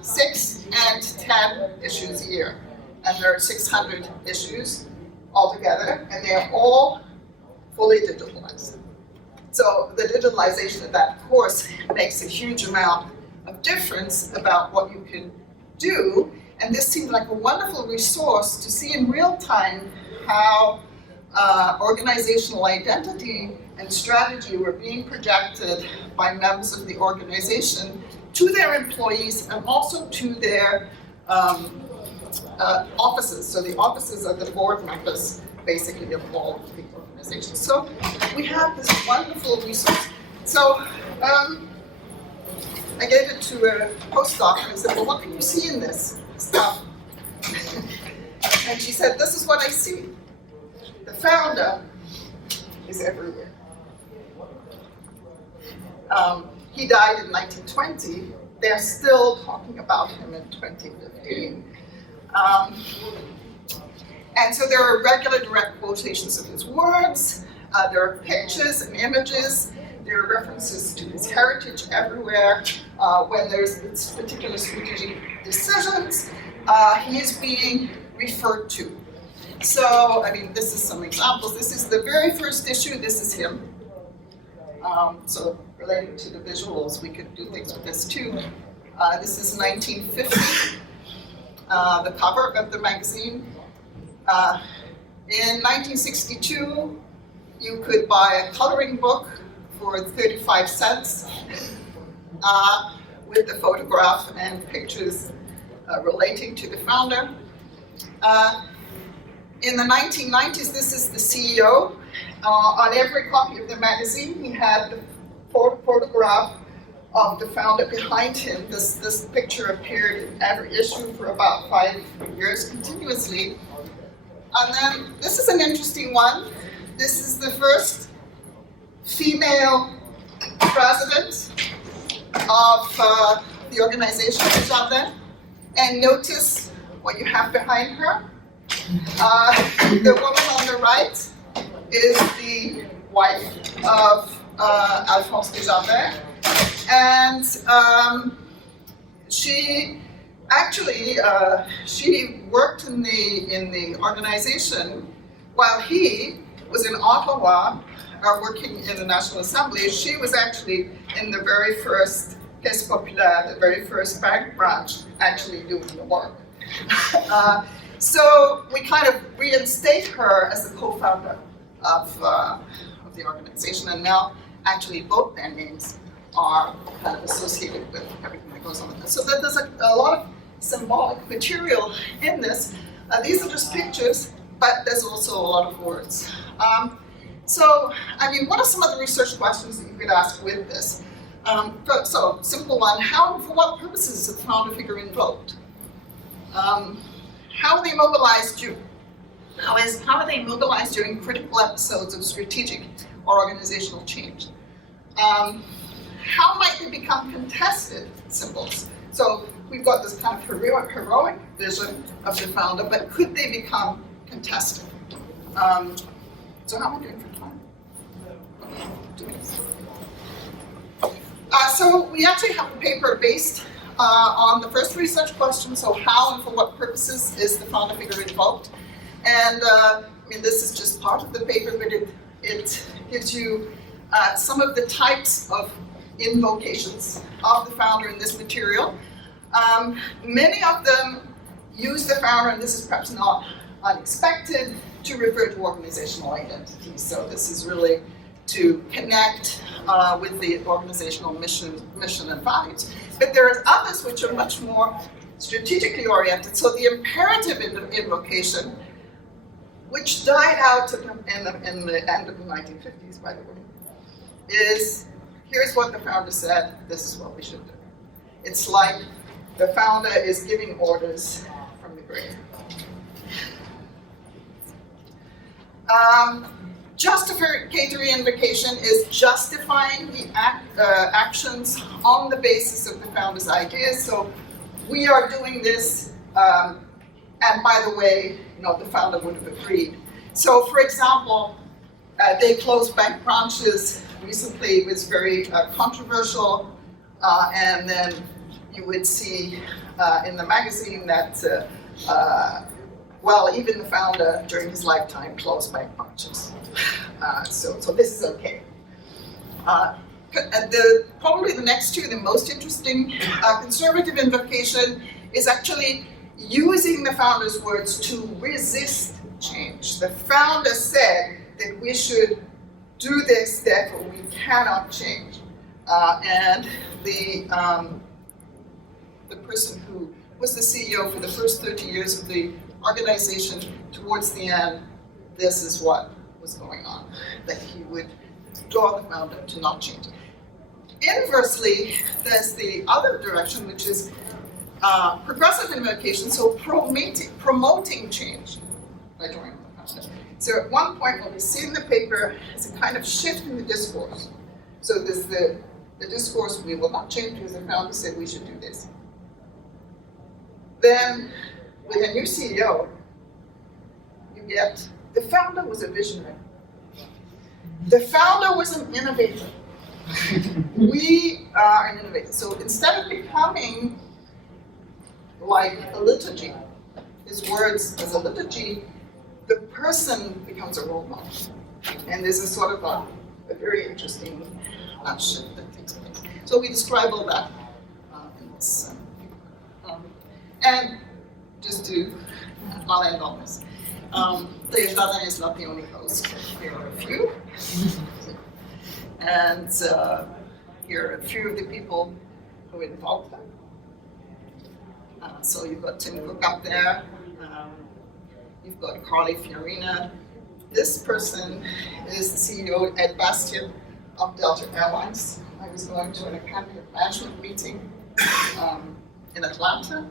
6 and 10 issues a year. And there are 600 issues altogether, and they are all fully digitalized. So the digitalization of that course makes a huge amount of difference about what you can do. And this seemed like a wonderful resource to see in real time how organizational identity and strategy were being projected by members of the organization to their employees and also to their offices. So the offices are the board members, basically, of all of the organizations. So we have this wonderful resource. So I gave it to a postdoc and I said, well, what can you see in this stuff? And she said, this is what I see. The founder is everywhere. He died in 1920. They're still talking about him in 2015. And so there are regular direct quotations of his words. There are pictures and images. There are references to his heritage everywhere. When there's particular strategic decisions, he is being referred to. So, I mean, this is some examples. This is the very first issue. This is him. So, relating to the visuals, we could do things with this too. This is 1950, the cover of the magazine. In 1962, you could buy a coloring book for 35 cents with the photograph and pictures relating to the founder. In the 1990s, this is the CEO. On every copy of the magazine, he had the photograph of the founder behind him. This picture appeared in every issue for about 5 years continuously. And then this is an interesting one. This is the first female president of the organization, Giada. And notice what you have behind her. The woman on the right is the wife of Alphonse Desjardins, and she actually she worked in the organization while he was in Ottawa working in the National Assembly. She was actually in the very first Caisse Populaire, the very first bank branch, actually doing the work. So we kind of reinstate her as the co-founder of the organization, and now actually both their names are kind of associated with everything that goes on with this. So there's a lot of symbolic material in this. These are just pictures, but there's also a lot of words. So, I mean, what are some of the research questions that you could ask with this? So, simple one, for what purposes is the founder figure invoked? How are they mobilized you? How are they mobilized during critical episodes of strategic or organizational change? How might they become contested symbols? So we've got this kind of heroic vision of the founder, but could they become contested? So how am I doing for time? So we actually have a paper based on the first research question, so how and for what purposes is the founder figure invoked? And I mean, this is just part of the paper, but it gives you some of the types of invocations of the founder in this material. Many of them use the founder, and this is perhaps not unexpected, to refer to organizational identity. So this is really to connect with the organizational mission and values. But there are others which are much more strategically oriented. So the imperative invocation, which died out in the end of the 1950s, by the way, is here's what the founder said, this is what we should do. It's like the founder is giving orders from the grave. Justificatory invocation is justifying the actions on the basis of the founder's ideas. So we are doing this, and by the way, the founder would have agreed. So for example, they closed bank branches recently was very controversial, and then you would see in the magazine that, well, even the founder during his lifetime closed bank branches. So this is okay. And probably the next two, the most interesting conservative invocation is actually using the founder's words to resist change. The founder said that we should do this, therefore we cannot change. And the person who was the CEO for the first 30 years of the organization, towards the end, this is what was going on, that he would draw the founder to not change. Inversely, there's the other direction, which is progressive invocation, so promoting change by drawing on the founder. So at one point, what we see in the paper is a kind of shift in the discourse. So there's the discourse, we will not change because the founder said we should do this. Then, with a new CEO, you get, the founder was a visionary. The founder was an innovator. We are an innovator. So instead of becoming like a liturgy, his words as a liturgy, the person becomes a role model. And this is sort of a very interesting shift that takes place. So we describe all that in this. And just to, I'll end on this. The Giada is not the only host. There are a few. And here are a few of the people who involved them. So you've got Tim Cook up there. You've got Carly Fiorina. This person is the CEO, Ed Bastian, of Delta Airlines. I was going to an account management meeting in Atlanta.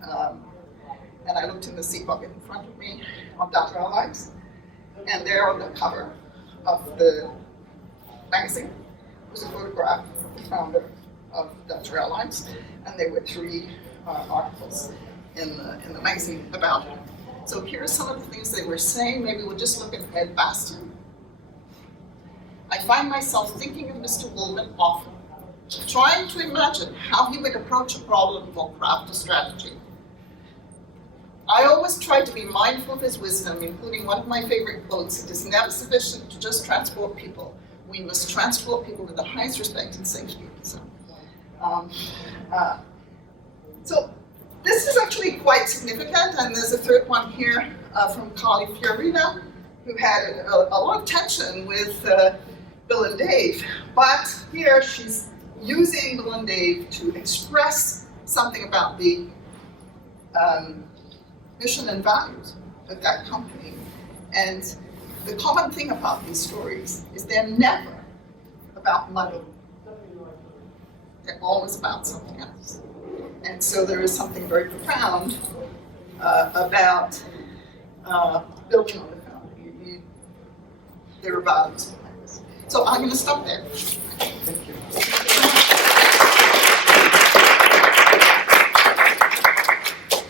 And I looked in the seat bucket in front of me on Delta Airlines. And there on the cover of the magazine was a photograph of the founder of Delta Airlines. And there were 3 articles in the magazine about it. So here are some of the things they were saying. Maybe we'll just look at Ed Bastian. I find myself thinking of Mr. Woolman often, trying to imagine how he would approach a problem or craft a strategy. I always try to be mindful of his wisdom, including one of my favorite quotes: it is never sufficient to just transport people. We must transport people with the highest respect and safety. So this is actually quite significant, and there's a third one here from Carly Fiorina, who had a lot of tension with Bill and Dave, but here she's using Bill and Dave to express something about the mission and values of that company. And the common thing about these stories is they're never about money. They're always about something else. And so there is something very profound about building on the family. There are values behind this. So I'm going to stop there. Thank you.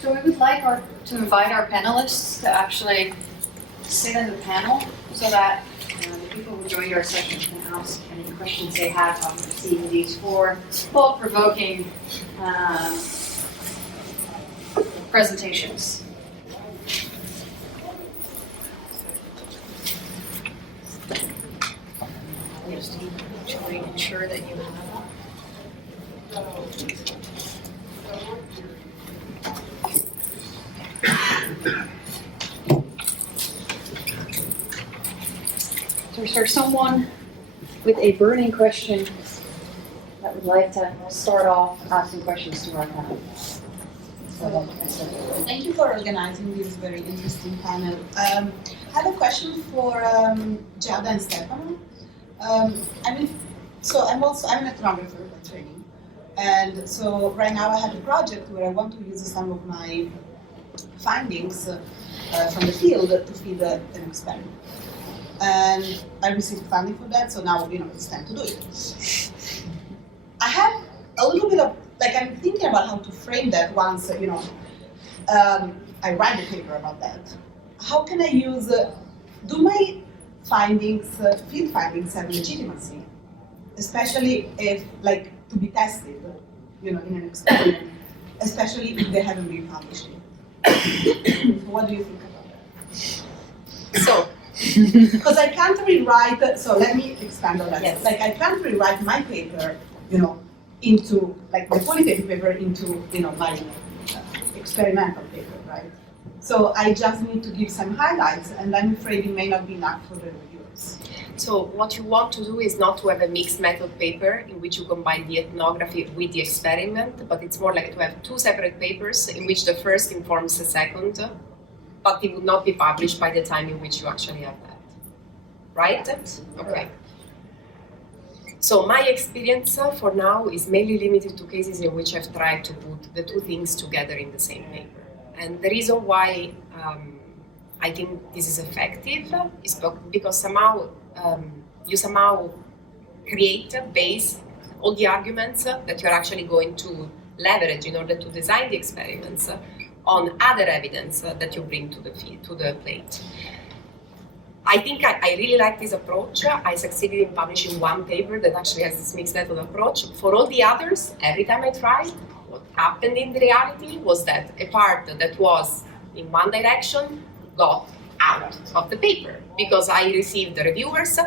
So we would like to invite our panelists to actually sit in the panel so that the people who joined our session can ask any questions they have after seeing these 4 thought-provoking presentations. Just to ensure that you So is there someone with a burning question that would like to start off asking questions to our panel? Thank you for organizing this very interesting panel. I have a question for Giada and Stefano. I'm an ethnographer by training, and so right now I have a project where I want to use some of my findings from the field to feed an experiment. And I received funding for that, so now it's time to do it. I have a little bit of, I'm thinking about how to frame that once, I write a paper about that. How can I use, do my findings, field findings have legitimacy, especially if, like, to be tested, in an experiment, especially if they haven't been published yet. What do you think about that? So, because I can't rewrite, so let me expand on that. Yes. Like, I can't rewrite my paper, into, like, my qualitative paper into, my experimental paper, right? So I just need to give some highlights, and I'm afraid it may not be enough for the reviewers. So what you want to do is not to have a mixed method paper in which you combine the ethnography with the experiment, but it's more like to have two separate papers in which the first informs the second, but it would not be published by the time in which you actually have that. Right? Okay. So my experience for now is mainly limited to cases in which I've tried to put the two things together in the same paper. And the reason why I think this is effective is because you somehow create, base all the arguments that you're actually going to leverage in order to design the experiments on other evidence that you bring to the plate. I think I really like this approach. I succeeded in publishing one paper that actually has this mixed method approach. For all the others, every time I tried, what happened in the reality was that a part that was in one direction got out of the paper because I received the reviewers.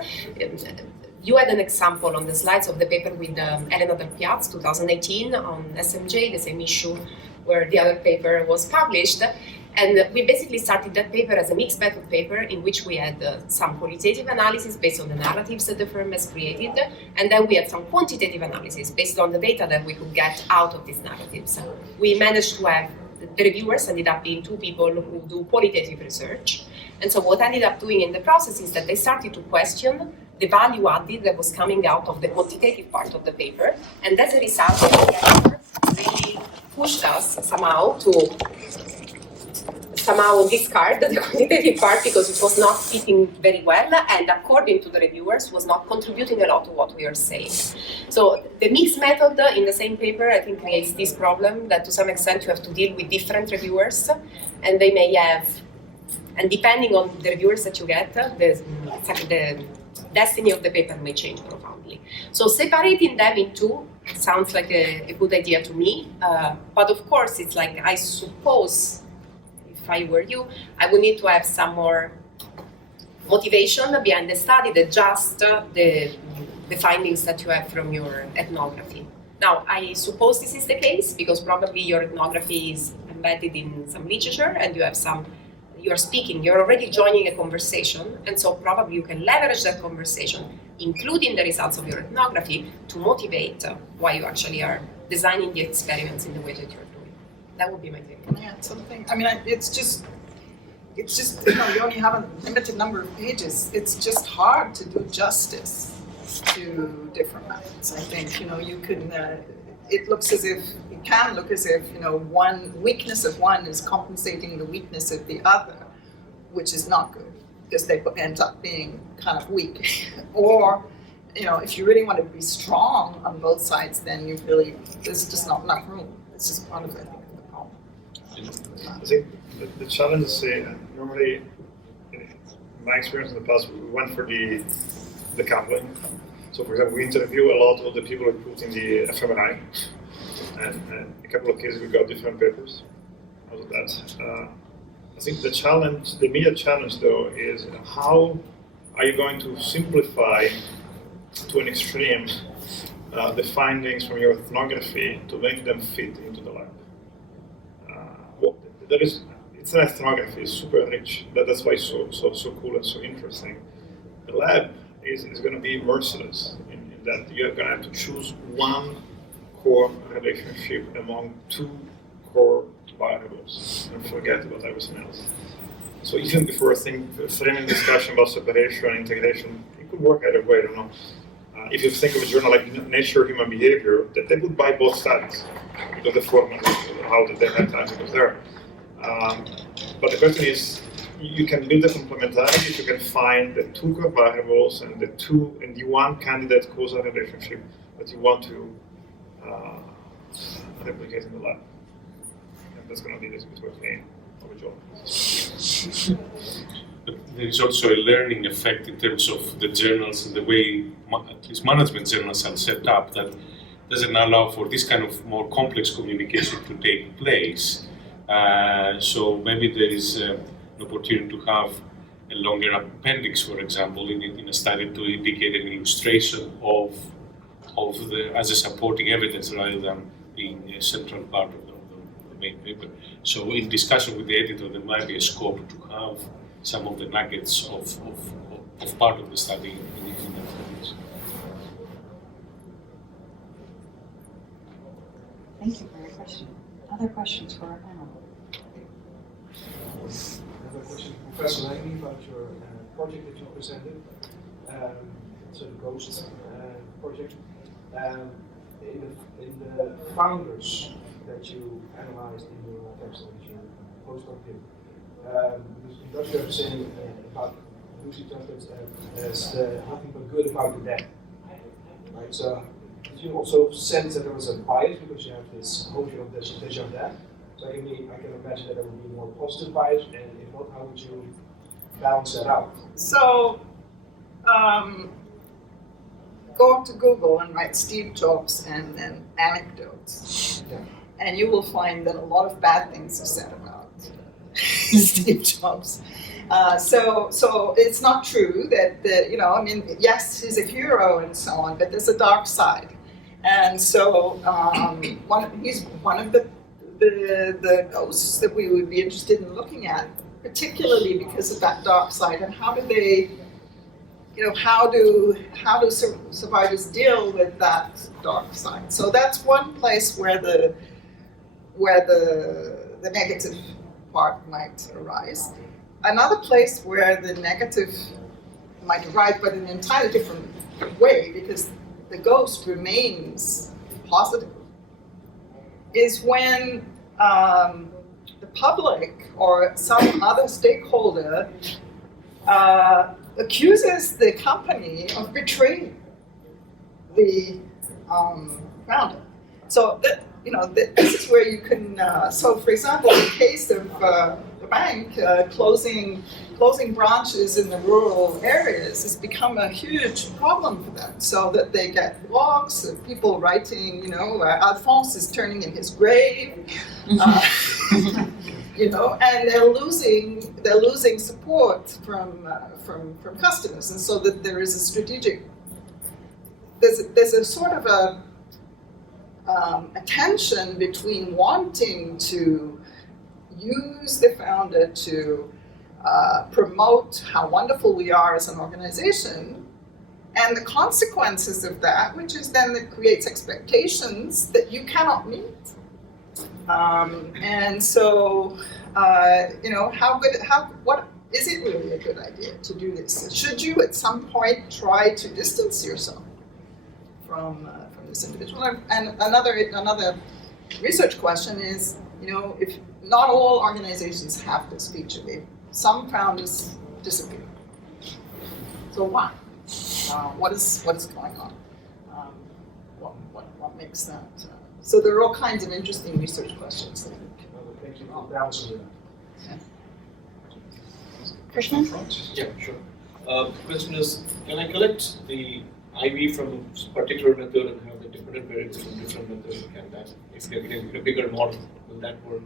You had an example on the slides of the paper with Elena Del Piaz, 2018, on SMJ, the same issue where the other paper was published. And we basically started that paper as a mixed method paper in which we had some qualitative analysis based on the narratives that the firm has created, and then we had some quantitative analysis based on the data that we could get out of these narratives. We managed to have the reviewers ended up being two people who do qualitative research. And so what I ended up doing in the process is that they started to question the value added that was coming out of the quantitative part of the paper, and as a result, the experts really pushed us somehow to discard the quantitative part because it was not fitting very well and according to the reviewers was not contributing a lot to what we are saying. So the mixed method in the same paper I think creates this problem that to some extent you have to deal with different reviewers and they may have, and depending on the reviewers that you get, the destiny of the paper may change profoundly. So separating them in two sounds like a good idea to me, but of course it's like I suppose if I were you, I would need to have some more motivation behind the study than just the findings that you have from your ethnography. Now, I suppose this is the case because probably your ethnography is embedded in some literature and you have you're speaking, you're already joining a conversation, and so probably you can leverage that conversation, including the results of your ethnography, to motivate why you actually are designing the experiments in the way that you're doing. That would be my take. Can I add something? I mean, it's just, you only have a limited number of pages. It's just hard to do justice to different methods. I think, you can, it can look as if, one weakness of one is compensating the weakness of the other, which is not good because they end up being kind of weak. Or, if you really want to be strong on both sides, then there's just not enough room. This is part of it. I think the challenge is normally, in my experience in the past, we went for the coupling. So, for example, we interview a lot of the people who put in the fMRI, and a couple of cases we got different papers out of that. I think the immediate challenge though is how are you going to simplify to an extreme the findings from your ethnography to make them fit into the lab. It's an ethnography, it's super rich. That's why it's so cool and so interesting. The lab is going to be merciless in that you're going to have to choose one core relationship among two core variables and forget about everything else. So even before framing discussion about separation, integration, it could work either way, I don't know. If you think of a journal like Nature Human Behavior, they would buy both studies because the format, how the data type was there. But the question is, you can build a complementarity if you can find the two core variables and the one candidate causal relationship that you want to replicate in the lab. And that's going to be the bit of a job. but there is also a learning effect in terms of the journals and the way at least management journals are set up that doesn't allow for this kind of more complex communication to take place. So maybe there is an opportunity to have a longer appendix, for example, in a study to indicate an illustration of the as a supporting evidence rather than being a central part of the main paper. So in discussion with the editor, there might be a scope to have some of the nuggets of part of the study in the appendix. Thank you for your question. Other questions for our panel? I have a question for Professor Langley about your project that you presented, so the GHOST project. In the founders that you analyzed in your text that you postdoc did, because you are saying about Lucy Tuckett as nothing but good about the dead, right? So did you also sense that there was a bias because you have this notion of déjà vu? So I can imagine that there would be more positive bias, and if not, how would you balance that out? So, go to Google and write Steve Jobs and then anecdotes. Yeah. And you will find that a lot of bad things are said about Steve Jobs. So it's not true that, yes, he's a hero and so on, but there's a dark side. And so he's one of the ghosts that we would be interested in looking at, particularly because of that dark side, and how do they, how do survivors deal with that dark side? So that's one place where the negative part might arise. Another place where the negative might arise, but in an entirely different way, because the ghost remains positive, is when the public or some other stakeholder accuses the company of betraying the founder. So this is where you can. So, for example, in the case of the bank closing branches in the rural areas has become a huge problem for them. So that they get blogs of people writing, Alphonse is turning in his grave, and they're losing support from customers, and so that there is a strategic. There's a sort of a tension between wanting to use the founder to promote how wonderful we are as an organization, and the consequences of that, which is then it creates expectations that you cannot meet. And so, what is it really a good idea to do this? Should you at some point try to distance yourself from this individual? And another research question is, if not all organizations have this feature, some founders disappear. So why? What is going on? What makes that? So there are all kinds of interesting research questions. Thank you for balancing that. Krishnan? Yeah, sure. The question is, can I collect the IV from a particular method and have the dependent variables from different methods? Can that, if you're getting a bigger model, will that work?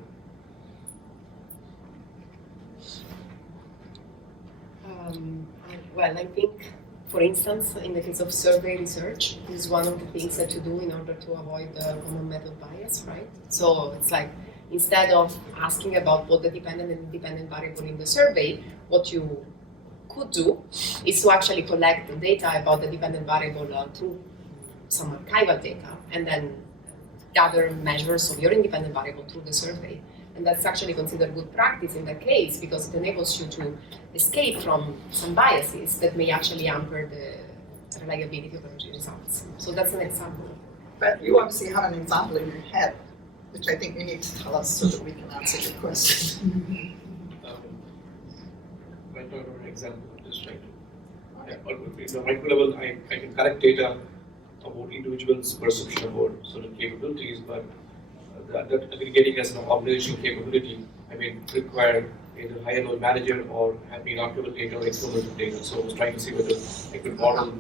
Well, I think, for instance, in the case of survey research, this is one of the things that you do in order to avoid the common method bias, right? So it's like, instead of asking about what the dependent and independent variable in the survey, what you could do is to actually collect the data about the dependent variable through some archival data, and then gather measures of your independent variable through the survey. And that's actually considered good practice in that case, because it enables you to escape from some biases that may actually hamper the reliability of the results. So that's an example. But you obviously have an example in your head, which I think you need to tell us so that we can answer your question. Right now, an example, just trying to. At the micro level, I can collect data about individuals' perception about certain capabilities, but that aggregating as an organizational capability, require either higher level manager or have been archival data or experimental data. So I was trying to see whether I could model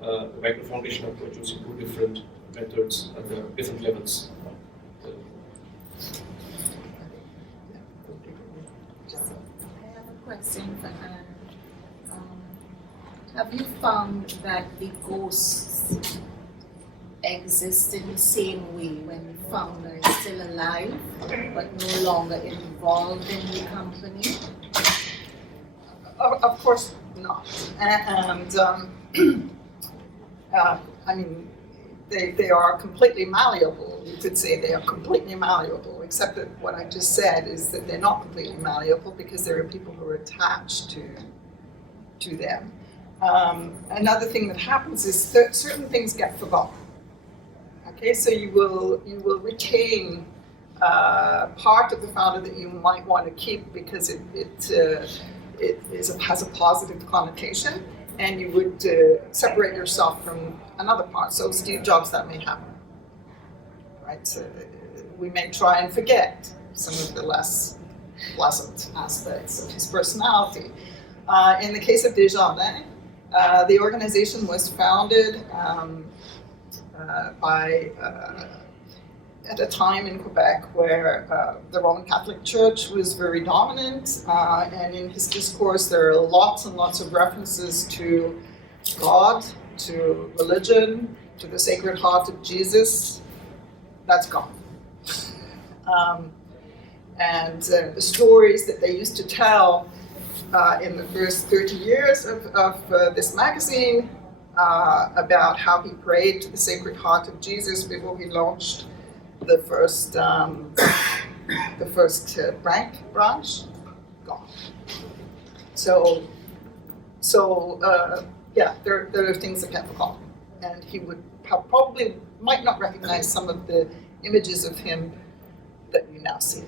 the micro foundation approach using two different methods at the different levels. I have a question for Anne. Have you found that the ghosts exist in the same way when the founder is still alive but no longer involved in the company? Of course not. And I mean, they are completely malleable. You could say they are completely malleable, except that what I just said is that they're not completely malleable because there are people who are attached to them. Another thing that happens is certain things get forgotten. Okay, so you will retain part of the founder that you might want to keep because it has a positive connotation, and you would separate yourself from another part. So Steve Jobs, that may happen, right? So we may try and forget some of the less pleasant aspects of his personality. In the case of Desjardins, the organization was founded at a time in Quebec where the Roman Catholic Church was very dominant, and in his discourse there are lots and lots of references to God, to religion, to the Sacred Heart of Jesus. That's gone. And the stories that they used to tell in the first 30 years of this magazine about how he prayed to the Sacred Heart of Jesus before he launched the first branch, gone. So yeah, there are things that get forgotten, and he would probably might not recognize some of the images of him that we now see.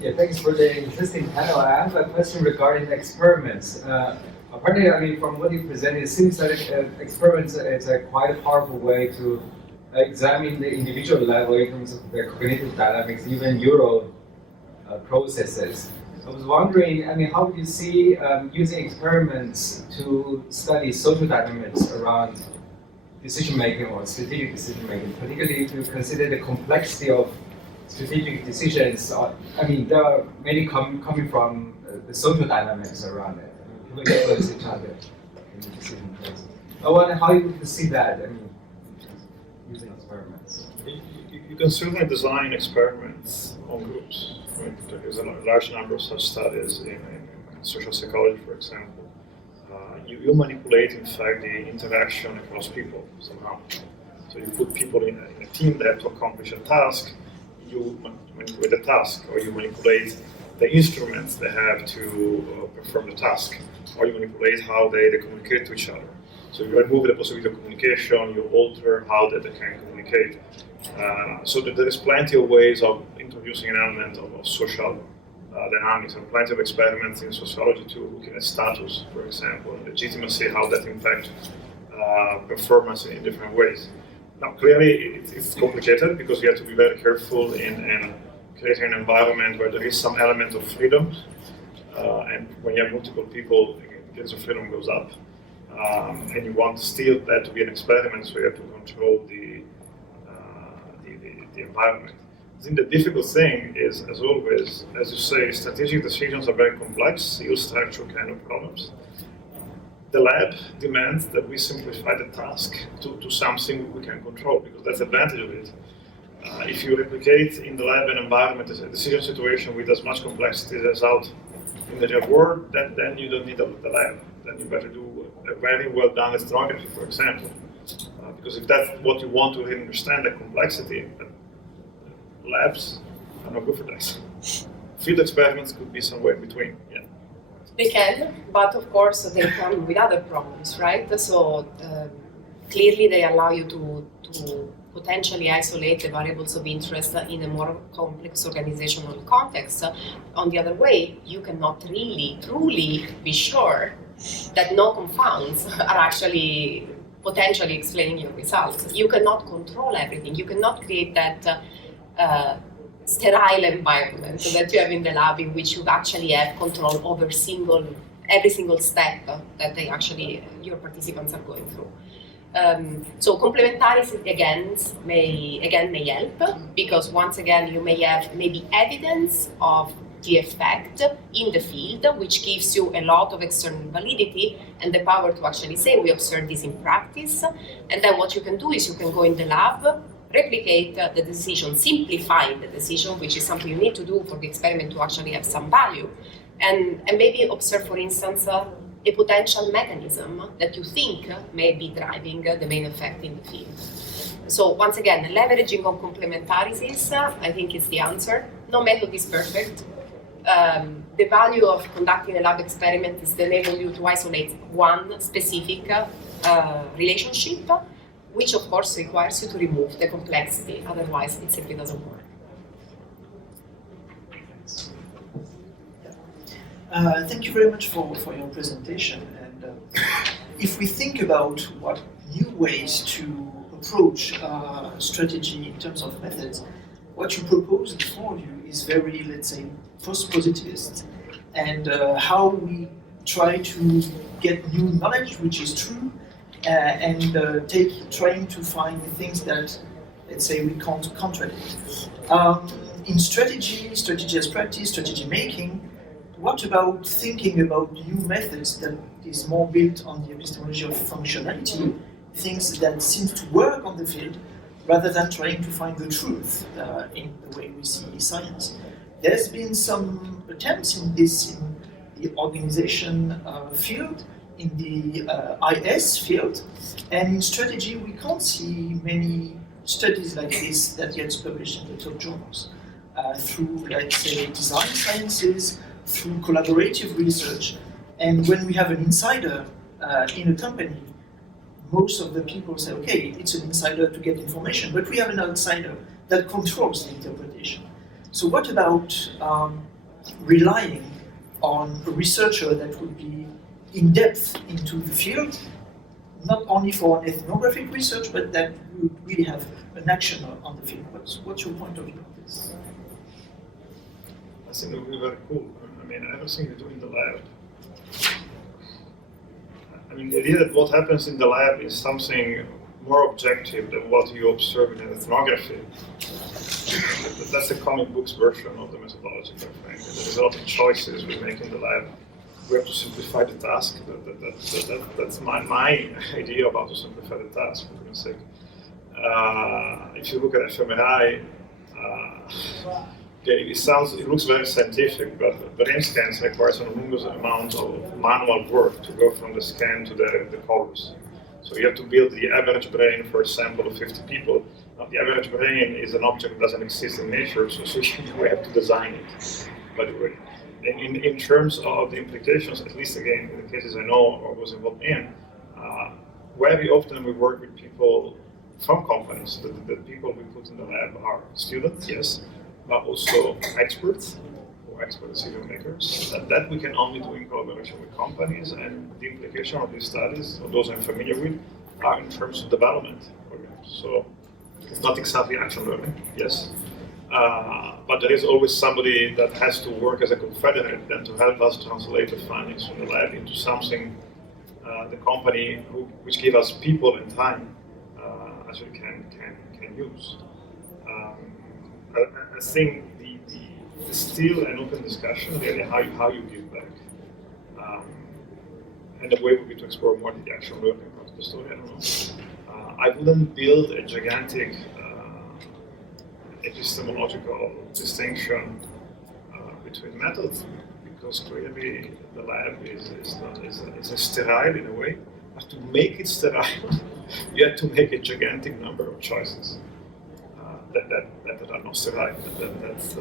Yeah, thanks for the interesting panel. I have a question regarding experiments. Apparently, I mean, from what you presented, it seems that experiments is a quite powerful way to examine the individual level in terms of the cognitive dynamics, even neural processes. I was wondering, I mean, how do you see using experiments to study social dynamics around decision-making or strategic decision-making, particularly if you consider the complexity of strategic decisions? I mean, there are many coming from the social dynamics around it. People influence each other in the decision process. I wonder how you would see that, I mean, using experiments. You can certainly design experiments on groups. Right? There is a large number of such studies in social psychology, for example. You manipulate, in fact, the interaction across people somehow. So you put people in a team that have to accomplish a task, you manipulate the task, or you manipulate the instruments they have to perform the task, or you manipulate how they communicate to each other. So you remove the possibility of communication, you alter how they can communicate. So that there is plenty of ways of introducing an element of social dynamics, and plenty of experiments in sociology too, looking at status, for example, and legitimacy, how that impacts performance in different ways. Now, clearly, it's complicated because you have to be very careful in creating an environment where there is some element of freedom, and when you have multiple people, the degrees of freedom goes up, and you want still that to be an experiment, so you have to control the environment. I think the difficult thing is, as always, as you say, strategic decisions are very complex, you structure kind of problems. The lab demands that we simplify the task to something we can control, because that's the advantage of it. If you replicate in the lab an environment, a decision situation with as much complexity as out in the real world, then you don't need the lab. Then you better do a very well done ethnography, for example. Because if that's what you want to really understand, the complexity, labs are not good for that. Field experiments could be somewhere in between. Yeah. They can, but of course they come with other problems, right? So clearly they allow you to potentially isolate the variables of interest in a more complex organizational context. On the other way, you cannot really, truly be sure that no confounds are actually potentially explaining your results. You cannot control everything. You cannot create that sterile environment that you have in the lab, in which you actually have control over every single step that your participants are going through. So complementarity may help, because once again you may have maybe evidence of the effect in the field, which gives you a lot of external validity and the power to actually say we observe this in practice. And then what you can do is you can go in the lab, replicate the decision, simplify the decision, which is something you need to do for the experiment to actually have some value, and maybe observe, for instance, a potential mechanism that you think may be driving the main effect in the field. So once again, leveraging on complementarities, I think is the answer. No method is perfect. The value of conducting a lab experiment is to enable you to isolate one specific relationship, which of course requires you to remove the complexity, otherwise it simply doesn't work. Thank you very much for your presentation. And if we think about what new ways to approach strategy in terms of methods, what you propose before you is very, let's say, first positivist, and how we try to get new knowledge, which is true, and trying to find things that, let's say, we can't contradict. In strategy as practice, strategy making, what about thinking about new methods that is more built on the epistemology of functionality, things that seem to work on the field, rather than trying to find the truth in the way we see science? There's been some attempts in this in the organization field, in the IS field, and in strategy we can't see many studies like this that gets published in the top journals. Through, let's say, design sciences, through collaborative research, and when we have an insider in a company, most of the people say, okay, it's an insider to get information, but we have an outsider that controls the interpretation. So what about relying on a researcher that would be in depth into the field, not only for ethnographic research, but that would really have an action on the field? What's your point of view on this? I think it would be very cool. I mean, everything you do in the lab. I mean, the idea that what happens in the lab is something more objective than what you observe in ethnography. That's the comic books version of the methodological, frankly. There's a lot of choices we make in the lab. We have to simplify the task. That's my idea about to simplify the task, for goodness sake. If you look at fMRI, it looks very scientific, but brain scans requires an enormous amount of manual work to go from the scan to the colors. So you have to build the average brain for a sample of 50 people. Now, the average brain is an object that doesn't exist in nature, so you have to design it. By the way, in terms of the implications, at least again in the cases I know or was involved in, very often we work with people from companies. The people we put in the lab are students, yes, but also experts or expert decision makers. That we can only do in collaboration with companies, and the implication of these studies, or those I'm familiar with, are in terms of development programs. So it's not exactly action learning, yes. But there is always somebody that has to work as a confederate then to help us translate the findings from the lab into something the company, which give us people and time, actually can use. I think the still an open discussion really how you give back, and the way would be to explore more the actual learning part of the story. I don't know. I wouldn't build a gigantic epistemological distinction between methods, because clearly the lab is a sterile in a way. But to make it sterile, you have to make a gigantic number of choices that are not sterile. That's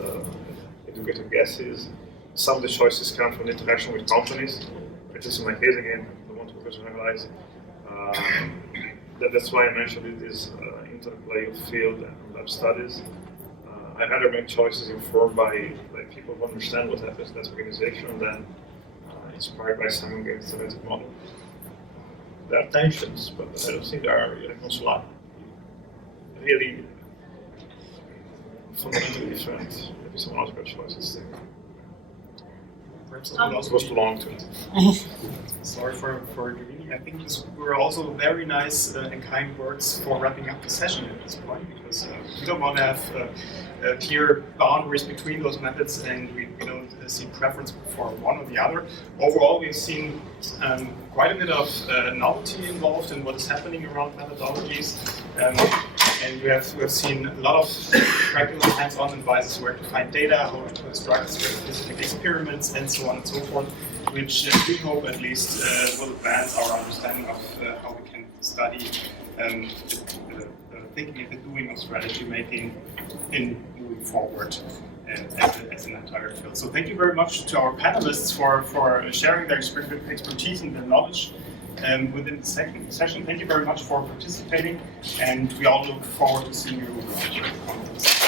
educated guesses. Some of the choices come from the interaction with companies, which is in my case again, I don't want to professionalize. That's why I mentioned this interplay of field and lab studies. I rather make choices informed by people who understand what happens in that organization than inspired by some theoretic model. There are tensions, but I don't think they are irreconcilable. Really, fundamentally different epistemological choices there. Perhaps that was too long to. Sorry for Jeanine. I think these were also very nice and kind words for wrapping up the session at this point, because we don't want to have clear boundaries between those methods, and we don't see preference for one or the other. Overall, we've seen quite a bit of novelty involved in what is happening around methodologies. And we have seen a lot of practical hands-on advices where to find data, how to construct specific experiments, and so on and so forth, which we hope at least will advance our understanding of how we can study the thinking and the doing of strategy making in moving forward as an entire field. So thank you very much to our panelists for sharing their expertise and their knowledge within the second session. Thank you very much for participating, and we all look forward to seeing you around the conference.